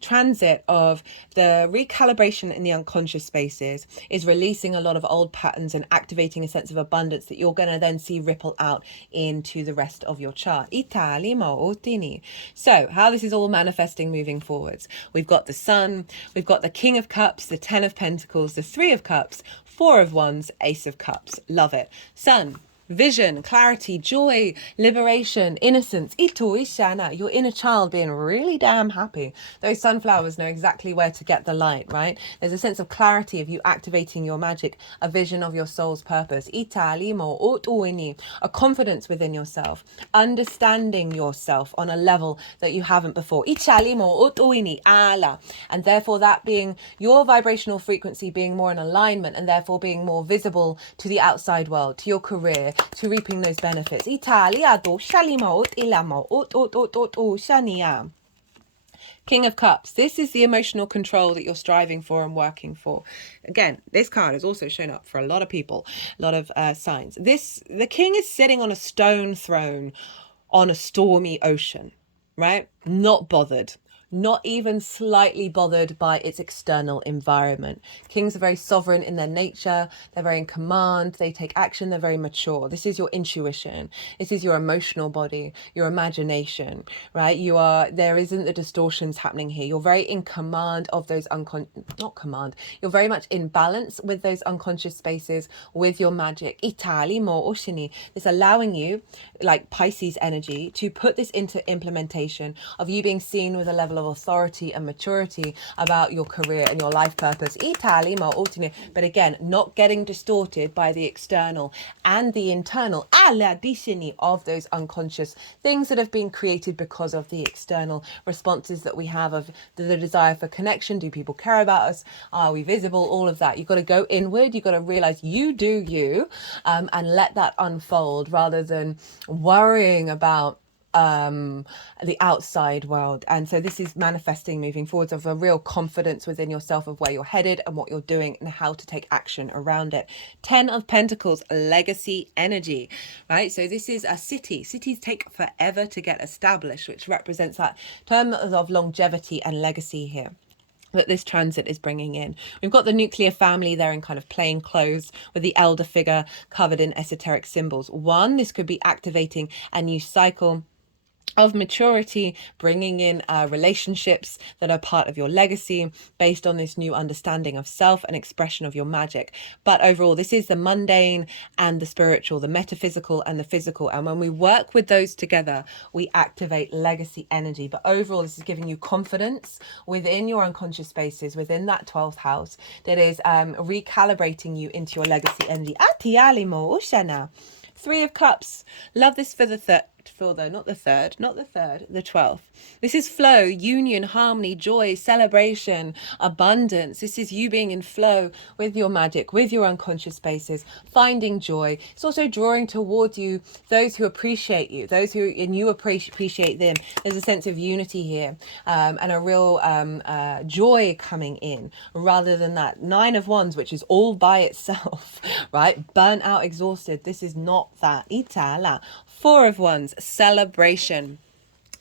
transit of the recalibration in the unconscious spaces is releasing a lot of old patterns and activating a sense of abundance that you're going to then see ripple out into the rest of your chart. So how this is all manifesting moving forwards: we've got the Sun, we've got the King of Cups, the Ten of Pentacles, the Three of Cups, Four of Wands, Ace of Cups. Love it. Sun, vision, clarity, joy, liberation, innocence. Your inner child being really damn happy. Those sunflowers know exactly where to get the light, right? There's a sense of clarity of you activating your magic, a vision of your soul's purpose. A confidence within yourself, understanding yourself on a level that you haven't before. And therefore that being your vibrational frequency being more in alignment, and therefore being more visible to the outside world, to your career, to reaping those benefits. King of Cups. This is the emotional control that you're striving for and working for. Again, this card has also shown up for a lot of people, a lot of signs. The king is sitting on a stone throne on a stormy ocean, right? Not bothered. Not even slightly bothered by its external environment. Kings are very sovereign in their nature. They're very in command. They take action. They're very mature. This is your intuition. This is your emotional body, your imagination, right? There isn't the distortions happening here. You're very in command of those You're very much in balance with those unconscious spaces, with your magic. It's allowing you, like Pisces energy, to put this into implementation of you being seen with a level of authority and maturity about your career and your life purpose. But again, not getting distorted by the external and the internal of those unconscious things that have been created because of the external responses that we have of the desire for connection. Do people care about us? Are we visible? All of that. You've got to go inward. You've got to realize you do you, and let that unfold rather than worrying about the outside world. And so this is manifesting moving forwards of a real confidence within yourself of where you're headed and what you're doing and how to take action around it. 10 of Pentacles, legacy energy, right? So this is a city. Cities take forever to get established, which represents that term of longevity and legacy here that this transit is bringing in. We've got the nuclear family there in kind of plain clothes with the elder figure covered in esoteric symbols. This could be activating a new cycle of maturity, bringing in relationships that are part of your legacy based on this new understanding of self and expression of your magic. But overall, this is the mundane and the spiritual, the metaphysical and the physical. And when we work with those together, we activate legacy energy. But overall, this is giving you confidence within your unconscious spaces, within that 12th house, that is recalibrating you into your legacy energy. Three of Cups. Love this for the third. Not the 12th. This is flow, union, harmony, joy, celebration, abundance. This is you being in flow with your magic, with your unconscious spaces, finding joy. It's also drawing towards you those who appreciate you, those who, and you appreciate them. There's a sense of unity here, and a real joy coming in, rather than that 9 of Wands, which is all by itself, right? Burnt out, exhausted. This is not that. Itala. 4 of Wands, celebration.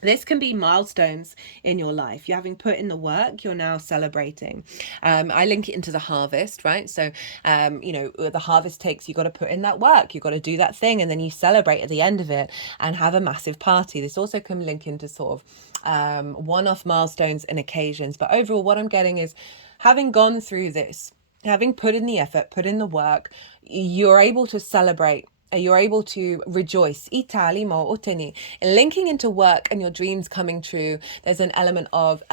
This can be milestones in your life. You're having put in the work, you're now celebrating. I link it into the harvest, right? So, you know, the harvest takes, you got to put in that work, you got to do that thing, and then you celebrate at the end of it and have a massive party. This also can link into sort of one-off milestones and occasions. But overall, what I'm getting is, having gone through this, having put in the effort, put in the work, you're able to celebrate. You're able to rejoice. Linking into work and your dreams coming true, there's an element of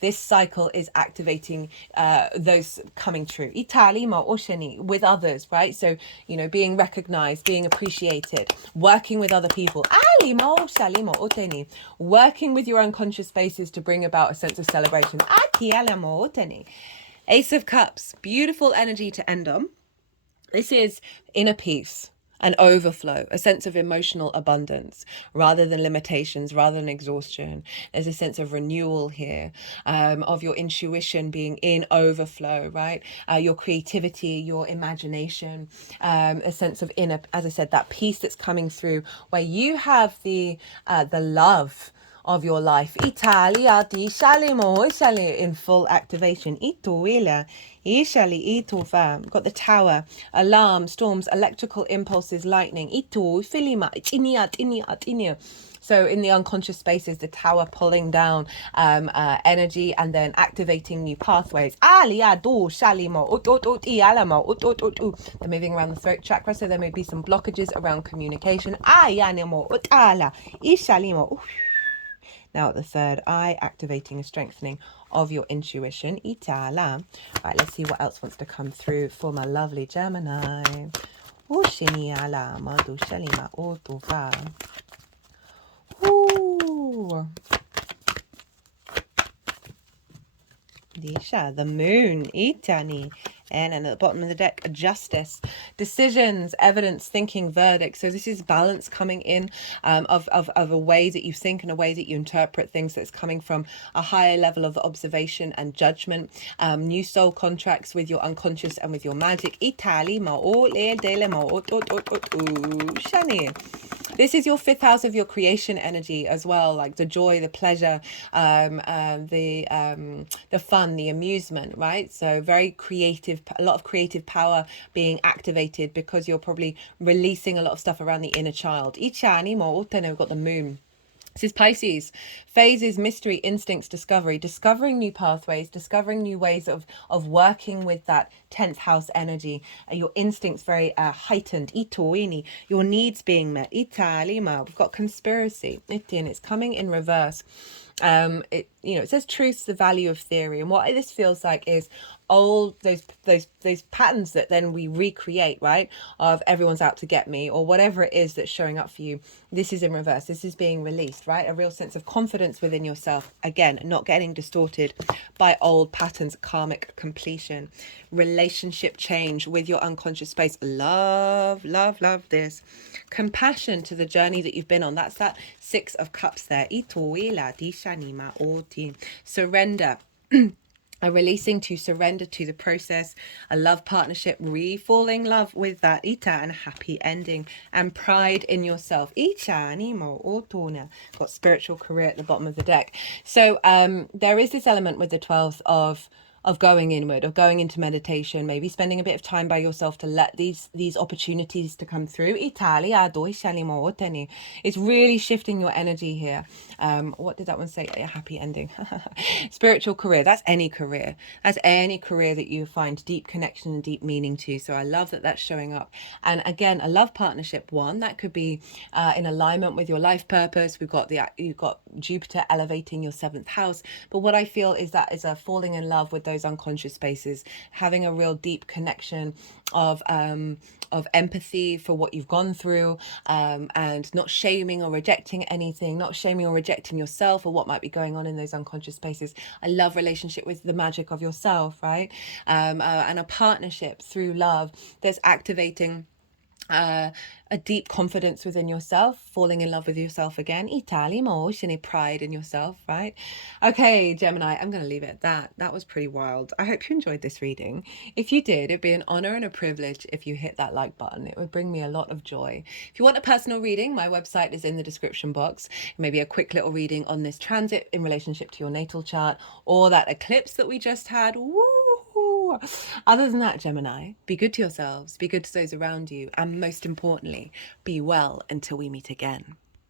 this cycle is activating those coming true with others, right? So, you know, being recognized, being appreciated, working with other people, working with your unconscious spaces to bring about a sense of celebration. Ace of Cups, beautiful energy to end on. This is inner peace, an overflow, a sense of emotional abundance rather than limitations, rather than exhaustion. There's a sense of renewal here, of your intuition being in overflow, right? Your creativity, your imagination, a sense of inner, as I said, that peace that's coming through, where you have the love of your life. Italia di Shalimo in full activation. Ituila. Got the tower, alarm, storms, electrical impulses, lightning. So in the unconscious spaces, the tower pulling down energy and then activating new pathways. They're moving around the throat chakra, so there may be some blockages around communication. Now at the third eye, activating and strengthening of your intuition. Itala. Right, let's see what else wants to come through for my lovely Gemini. The moon, Itani. And at the bottom of the deck, justice, decisions, evidence, thinking, verdict. So this is balance coming in of a way that you think and a way that you interpret things, that's coming from a higher level of observation and judgment. New soul contracts with your unconscious and with your magic. This is your 5th house of your creation energy as well, like the joy, the pleasure, the fun, the amusement, right? So very creative, a lot of creative power being activated because you're probably releasing a lot of stuff around the inner child. We've got the moon. This is Pisces. Phases, mystery, instincts, discovering new pathways, discovering new ways of working with that 10th house energy. Your instincts very heightened. Your needs being met. We've got conspiracy. It's coming in reverse. It says truth's the value of theory, and what this feels like is old those patterns that then we recreate, right, of everyone's out to get me or whatever it is that's showing up for you. This is in reverse. This is being released, right? A real sense of confidence within yourself, again, not getting distorted by old patterns. Karmic completion, relationship change with your unconscious space. Love this. Compassion to the journey that you've been on. That's that 6 of Cups there. Surrender. A releasing to surrender to the process, a love partnership, falling love with that and a happy ending, and pride in yourself. Got spiritual career at the bottom of the deck. So there is this element with the 12th of going inward, of going into meditation, maybe spending a bit of time by yourself to let these opportunities to come through. Italia, it's really shifting your energy here. What did that one say? A happy ending. Spiritual career. That's any career. That's any career that you find deep connection and deep meaning to. So I love that that's showing up. And again, a love partnership one that could be in alignment with your life purpose. You've got Jupiter elevating your 7th house. But what I feel is that is a falling in love with those unconscious spaces, having a real deep connection of empathy for what you've gone through, and not shaming or rejecting anything, not shaming or rejecting yourself or what might be going on in those unconscious spaces. I love relationship with the magic of yourself, right? And a partnership through love that's activating a deep confidence within yourself, falling in love with yourself again. Itali emotion, pride in yourself, right? Okay, Gemini, I'm going to leave it at that. That was pretty wild. I hope you enjoyed this reading. If you did, it'd be an honor and a privilege if you hit that like button. It would bring me a lot of joy. If you want a personal reading, my website is in the description box. Maybe a quick little reading on this transit in relationship to your natal chart, or that eclipse that we just had. Woo! Other than that, Gemini, be good to yourselves, be good to those around you, and most importantly, be well until we meet again.